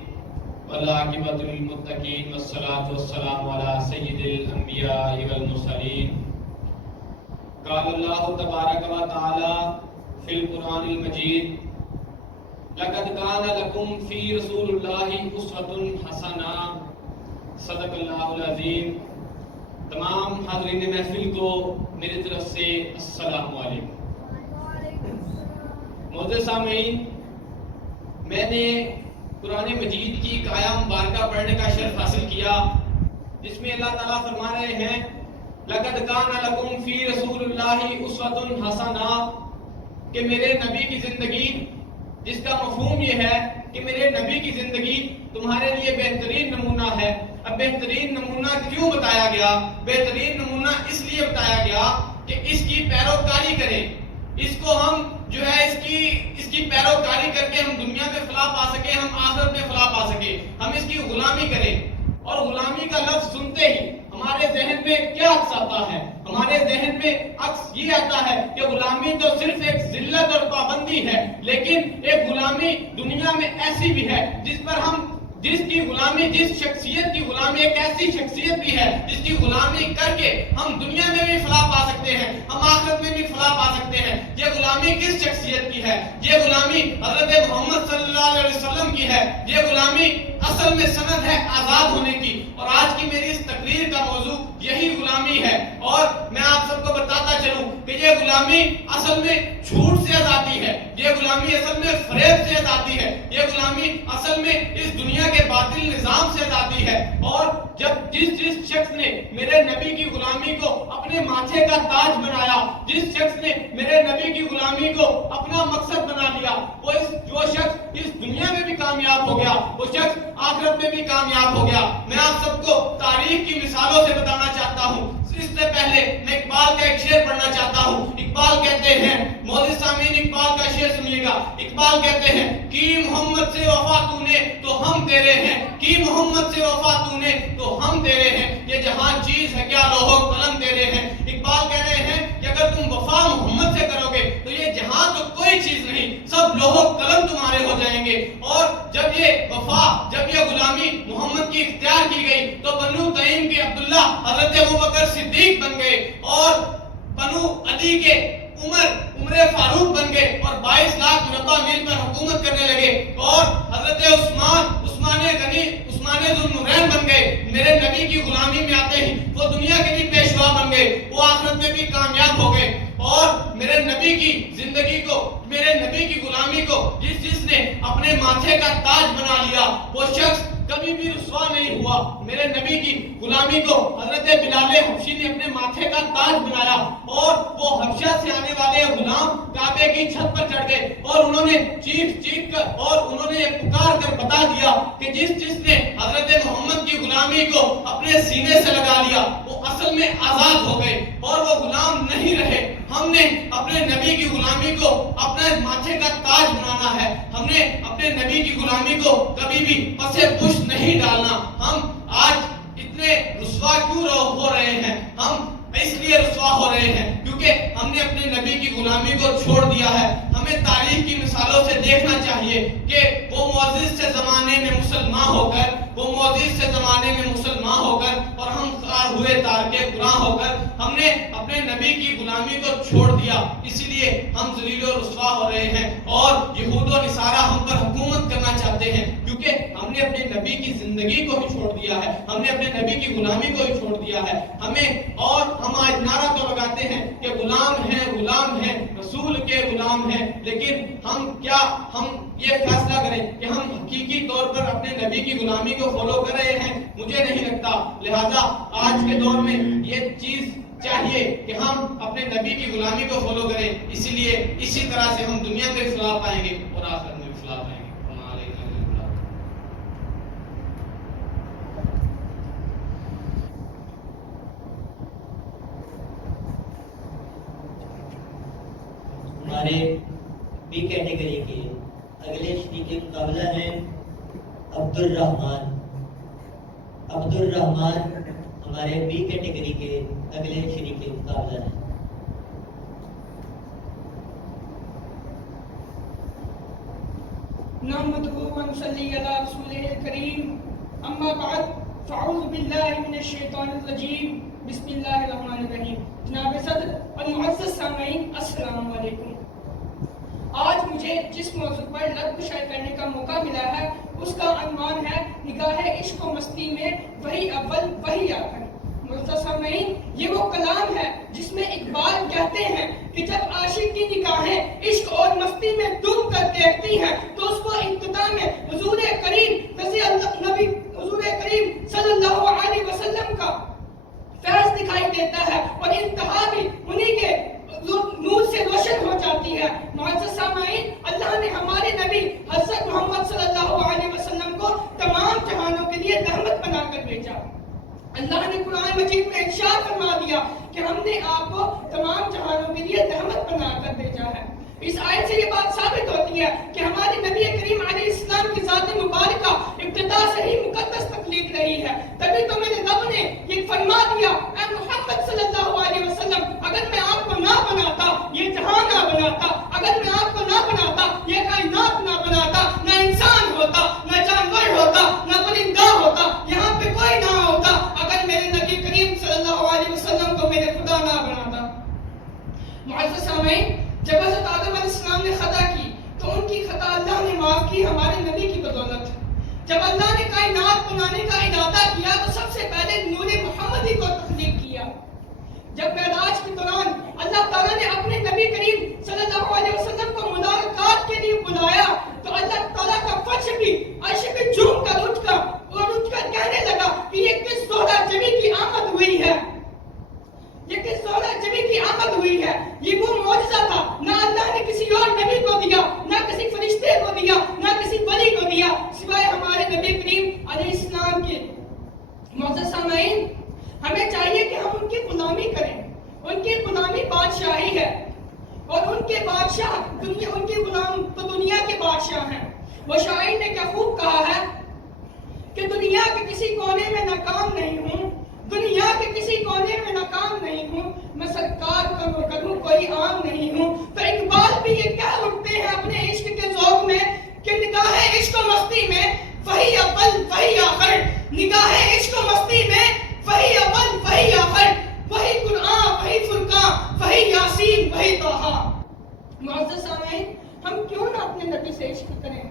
والعاقبۃ للمتقین والصلاۃ والسلام علی سید الانبیاء والمرسلین۔ قال اللہ تبارک و تعالی فی القرآن المجید لقد کان لکم فی رسول اللہ اسوۃ حسنہ۔ صدق اللہ العظیم۔ تمام حاضرین محفل کو میری طرف سے السلام علیکم۔ معزز سامعین، میں نے قرآن مجید کی ایک آیہ مبارکہ پڑھنے کا شرف حاصل کیا جس میں اللہ تعالیٰ فرما رہے ہیں لقد کان لکم فی رسول اللہ اسوۃ حسنہ، کہ میرے نبی کی زندگی، جس کا مفہوم یہ ہے کہ میرے نبی کی زندگی تمہارے لیے بہترین نمونہ ہے۔ اب بہترین نمونہ کیوں بتایا گیا؟ بہترین نمونہ اس لیے بتایا گیا کہ اس کی پیروکاری کریں، اس کو ہم جو ہے اس کی پیروکاری کر کے ہم دنیا میں فلاح پا سکیں، ہم آخرت میں فلاح پا سکیں، ہم اس کی غلامی کریں۔ اور غلامی کا لفظ سنتے ہی ہمارے ذہن میں کیا عکس آتا ہے؟ ہمارے ذہن میں عکس یہ آتا ہے کہ غلامی تو صرف ایک ذلت اور پابندی ہے، لیکن ایک غلامی دنیا میں ایسی بھی ہے جس پر ہم جس کی غلامی، جس شخصیت کی غلامی ایک ایسی شخصیت بھی ہے جس کی غلامی کر کے ہم دنیا میں بھی فلاح پا سکتے ہیں، ہم آخرت میں بھی فلاح پا سکتے ہیں۔ یہ غلامی کس شخصیت کی ہے؟ یہ غلامی حضرت محمد صلی اللہ علیہ وسلم کی ہے۔ یہ غلامی اصل میں سند ہے آزاد ہونے کی، اور آج کی میری اس تقریر کا موضوع یہی غلامی ہے۔ اور میں آپ سب کو بتاتا چلوں کہ یہ غلامی اصل میں جھوٹ سے آزادی ہے، یہ غلامی اصل میں فریب سے آزادی ہے، یہ غلامی اصل میں اس دنیا کے باطل نظام سے آزادی ہے۔ اور جب جس شخص نے میرے نبی کی غلامی کو اپنے ماتھے کا تاج بنایا، جس شخص نے میرے نبی کی غلامی کو اپنا مقصد بنا لیا، جو شخص اس دنیا میں بھی کامیاب ہو گیا، وہ شخص آخرت میں بھی کامیاب ہو گیا۔ میں آپ سب کو تاریخ کی مثالوں سے بتانا چاہتا ہوں۔ اس سے پہلے میں اقبال کا ایک شعر پڑھنا چاہتا ہوں۔ اقبال کہتے ہیں، مولانا سامعین اقبال کا شعر سنیے گا۔ اقبال کہتے ہیں، کی محمد سے وفا تو نے تو ہم تیرے ہیں، کی محمد سے وفا تو نے تو ہم تیرے ہیں، یہ جہاں چیز ہے کیا لوح و قلم تیرے ہیں۔ اقبال کہہ رہے ہیں کہ اگر تم وفا محمد سے کرو گے تو یہ جہاں تو کوئی چیز نہیں، سب لوح و قلم تمہارے ہو جائیں گے۔ اور جب یہ وفا، جب یہ غلامی محمد کی اختیار کی گئی تو بنو تیم کے عبداللہ حضرت ابوبکر صدیق بن گئے، اور بنو عدی کے عمر فاروق بن گئے، اور 22 لاکھ مربع میل پر حکومت کرنے لگے، اور حضرت عثمان غنی، عثمان ذوالنورین بن گئے۔ میرے نبی کی غلامی میں آتے ہی وہ دنیا کے بھی پیشوا بن گئے، وہ آخرت میں بھی کامیاب ہو گئے۔ اور میرے نبی کی زندگی کو، میرے نبی کی غلامی کو جس نے اپنے ماتھے کا تاج بنا لیا، وہ شخص کبھی بھی رسوا نہیں ہوا۔ میرے نبی کی غلامی کو حضرت بلال حبشی نے اپنے ماتھے کا تاج بنایا، اور وہ حبشہ سے آنے والے غلام کعبے کی چھت پر چڑھ گئے، اور انہوں نے چیخ کر اور انہوں نے پکار کر بتا دیا کہ جس نے حضرت محمد کی غلامی کو اپنے سینے سے لگا لیا وہ اصل میں آزاد ہو گئے، اور وہ غلام نہیں رہے۔ ہم نے اپنے نبی کی غلامی کو اپنے ماتھے کا تاج بنانا ہے، ہم نے اپنے نبی کی غلامی کو کبھی بھی پسے پشت نہیں ڈالنا۔ ہم آج اتنے رسوا کیوں ہو رہے ہیں؟ ہم اس لیے رسوا ہو رہے ہیں کیونکہ ہم نے اپنے نبی کی غلامی کو چھوڑ دیا ہے۔ ہمیں تاریخ کی مثالوں سے دیکھنا چاہیے کہ وہ معزز سے زمانے میں مسلمان ہو کر، وہ معزز سے زمانے میں مسلمان ہو کر، اور ہم خار ہوئے تارک گناہ ہو کر ہم نے اپنے نبی کی غلامی کو چھوڑ دیا، اسی لیے ہم ذلیل و رسوا ہو رہے ہیں، اور یہود و نصارہ ہم پر حکومت کرنا چاہتے ہیں کیونکہ ہم نے اپنے نبی کی زندگی کو ہی چھوڑ دیا ہے، ہم نے اپنے نبی کی غلامی کو ہی چھوڑ دیا ہے۔ اور ہم آج نعرہ تو لگاتے ہیں کہ غلام ہیں، رسول کے غلام ہیں، لیکن ہم یہ فیصلہ کریں کہ ہم حقیقی طور پر اپنے نبی کی غلامی کو فالو کر رہے ہیں؟ مجھے نہیں لگتا۔ لہذا آج کے دور میں یہ چیز چاہیے کہ ہم اپنے نبی کی غلامی کو فالو کریں، اسی لیے اسی طرح سے ہم دنیا میں فلاح پائیں گے اور آخرت میں بھی فلاح پائیں گے۔ ہمارے بی کیٹیگری کے اگلے شریک مقابلہ ہیں عبدالرحمان ہمارے بی کیٹیگری کے اگلے شریک مقابلہ ہیں۔ نحمده ونصلي على رسوله الكريم، اما بعد فاعوذ باللہ من الشیطان الرجیم، بسم اللہ الرحمن الرحیم۔ جناب صدر اور معزز سامعین، السلام علیکم۔ آج مجھے جس موضوع پر لفظ شائع کرنے کا موقع ملا ہے اس کا عنوان ہے نگاہ عشق و مستی میں وہی اول وہی آخر۔ معزز سامعین، یہ وہ کلام ہے جس میں اقبال کہتے ہیں کہ جب عاشق کی نگاہیں عشق اور مستی میں ڈوب کر دیکھتی ہیں تو اس کو ابتدا میں حضور کریم صلی اللہ علیہ وسلم کا فیض دکھائی دیتا ہے، اور انتہا بھی انہی کے نور سے روشن ہو جاتی ہے۔ معزز سامعین، اللہ نے ہمارے نبی حضرت محمد صلی اللہ علیہ وسلم کو تمام جہانوں کے لیے رحمت بنا کر بھیجا۔ اللہ نے قرآن مجید میں ارشاد فرما دیا کہ ہم نے آپ کو تمام جہانوں کے لیے رحمت بنا کر بھیجا ہے۔ اس آیت سے یہ بات ثابت ہوتی ہے کہ ہمارے نبی کریم علیہ السلام کی ذات مبارکہ ابتدا سے ہی مقدس تخلیق رہی ہے، تبھی تو میرے رب نے یہ فرما دیا، اے محمد صلی اللہ علیہ وسلم، اگر میں آپ کو نہ بناتا یہ جہاں نہ بناتا، اگر میں آپ کو نہ بناتا یہ کائنات نہ بناتا، نہ انسان ہوتا، نہ جانور ہوتا، نہ جب اللہ نے کائنات بنانے کا ارادہ کیا تو سب سے پہلے نور محمدی کو تخلیق کیا. جب معراج کے دوران اللہ تعالیٰ نے اپنے نبی کریم صلی اللہ علیہ وسلم کو ملاقات کے لیے بلایا تو اللہ تعالیٰ کا فرش بھی عرش پہ جھوم کر اٹھ کر کہنے لگا کہ یہ کس سودا جبی کی آمد ہوئی ہے، یہ کس سودا جبی کی آمد ہوئی ہے. یہ وہ معجزہ تھا، نہ اللہ نے کسی اور نبی کو دیا، نہ کسی فرشتے کو دیا، نہ کسی ولی کو دیا، سوائے ہمارے نبی کریم علیہ السلام کے. معزز سامعین، ہمیں چاہیے کہ ہم ان کی غلامی کریں. ان کی غلامی بادشاہی ہے اور ان کے بادشاہ ان کی غلام تو دنیا کے بادشاہ ہیں. وہ شاعر نے کیا خوب کہا ہے کہ دنیا کے کسی کونے میں ناکام نہیں ہوں، دنیا کے کسی کونے میں ناکام نہیں ہوں، میں سرکار کروں کوئی عام نہیں ہوں. تو اقبال بھی یہ کہہ اٹھتے ہیں اپنے عشق کے ذوق میں کہ نگاہ عشق و مستی میں وہی اول وہی آخر، نگاہ عشق و مستی میں وہی اول وہی آخر، وہی قرآن وہی فرقان وہی یاسین وہی طٰہٰ. معزز سامعین، ہم کیوں نہ اپنے نبی سے عشق کریں؟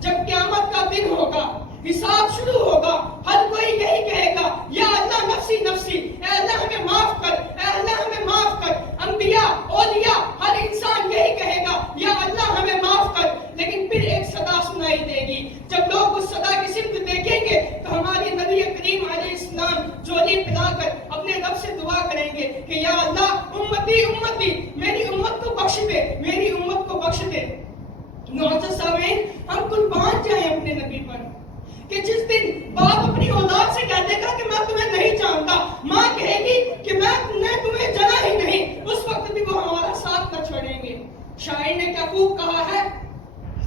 جب قیامت کا دن ہوگا، حساب شروع ہوگا، ہر کوئی یہی کہے گا یا اللہ نفسی نفسی، اے اللہ ہمیں معاف کر، اے اللہ ہمیں معاف کر. انبیاء اولیاء ہر انسان یہی کہے گا یا اللہ ہمیں معاف کر. لیکن پھر ایک صدا سنائی دے گی. جب لوگ اس صدا کی سمت دیکھیں گے تو ہماری نبی کریم علیہ السلام جولی پلا کر اپنے رب سے دعا کریں گے کہ یا اللہ امتی امتی، میری امت کو بخش دے، میری امت کو بخش دے. معزز سامعین، ہم قربان جائیں اپنے نبی پر کہ جس دن باپ اپنی اولاد سے کہہ دے گا کہ میں تمہیں نہیں جانتا، ماں کہے گی کہ میں تمہیں جانا ہی نہیں، اس وقت بھی وہ ہمارا ساتھ نہ چھوڑیں گے. شاعر نے کیا خوب کہا ہے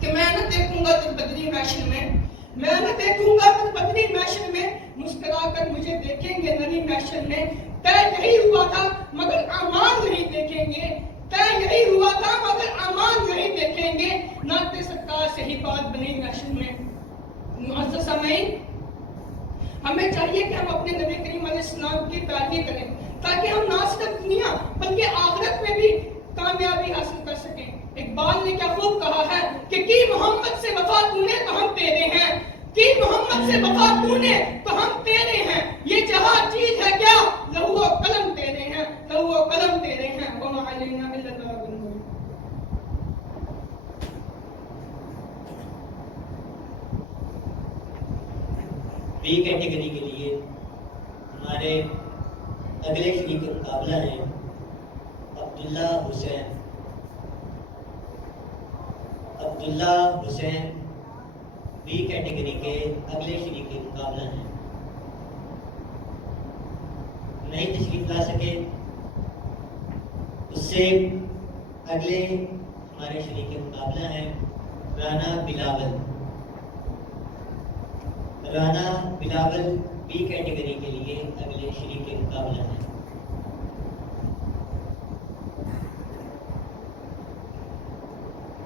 کہ میں نہ دیکھوں گا تجھ بدری محشر میں، میں نہ دیکھوں گا تجھ بدری محشر میں، مسکرا کر مجھے دیکھیں گے نری محشر میں. طے یہی ہوا تھا مگر اعمال نہیں دیکھیں گے، طے یہی ہوا تھا مگر اعمال نہیں دیکھیں گے. نعت سرکار سے ہی بات بنی محشر میں. معزز سامعین، ہمیں چاہیے کہ ہم اپنے نبی کریم علیہ السلام کی پیروی کریں تاکہ ہم نہ صرف دنیا بلکہ آخرت میں بھی کامیابی حاصل کر سکیں. اقبال نے کیا خوب کہا ہے کہ کی محمد سے وفا تو نے تو ہم تیرے ہیں، کی محمد سے وفا تو نے تو ہم تیرے ہیں. یہ جہاں چیز ہے کیا، لہو و قلم تیرے ہیں، لہو و قلم تیرے ہیں. وما علینا الا البلاغ المبین. بی کیٹیگری کے لیے ہمارے اگلے شریک کے مقابلہ ہیں عبداللہ حسین. عبداللہ حسین بی کیٹیگری کے اگلے شریک کے مقابلہ ہیں. نہیں تشریف لا سکے اس سے اگلے ہمارے شریک کے مقابلہ ہیں رانا بلاول. رانا بلاول بی کیٹیگری کے لیے اگلے شریک کے مقابلہ ہیں.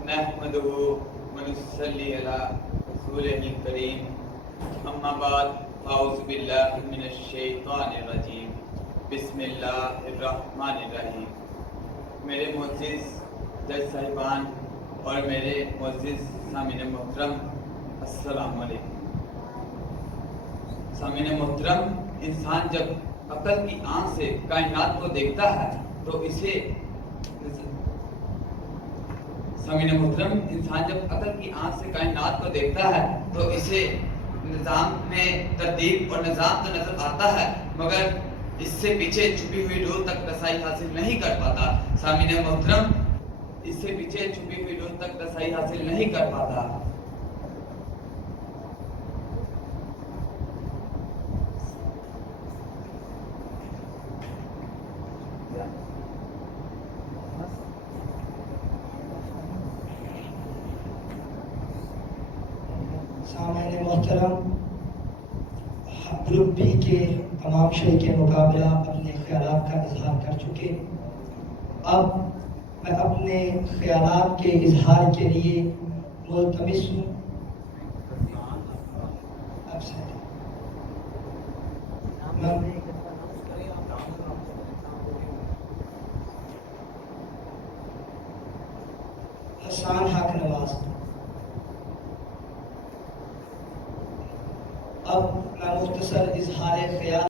نحمدہ ونصلی علی رسولہ الکریم. اما بعد اعوذ باللہ من الشیطان الرجیم. بسم اللہ الرحمن الرحیم. میرے معزز جج صاحبان اور میرے معزز سامعین محترم، السلام علیکم. سامعین محترم، انسان جب عقل کی آنکھ سے کائنات کو دیکھتا ہے تو اسے سامعین محترم انسان جب عقل کی آنکھ سے کائنات کو دیکھتا ہے تو اسے نظام میں ترتیب اور نظام تو نظر آتا ہے مگر اس سے پیچھے چھپی ہوئی ڈور تک رسائی حاصل نہیں کر پاتا. سامعین محترم، اس سے پیچھے چھپی ہوئی ڈور تک رسائی حاصل نہیں کر پاتا. سامعین محترم، گروپ بی کے تمام شریک مقابلہ اپنے خیالات کا اظہار کر چکے. اب میں اپنے خیالات کے اظہار کے لیے ملتمس ہوں حسان حق نواز. اب میں مختصر اظہار خیال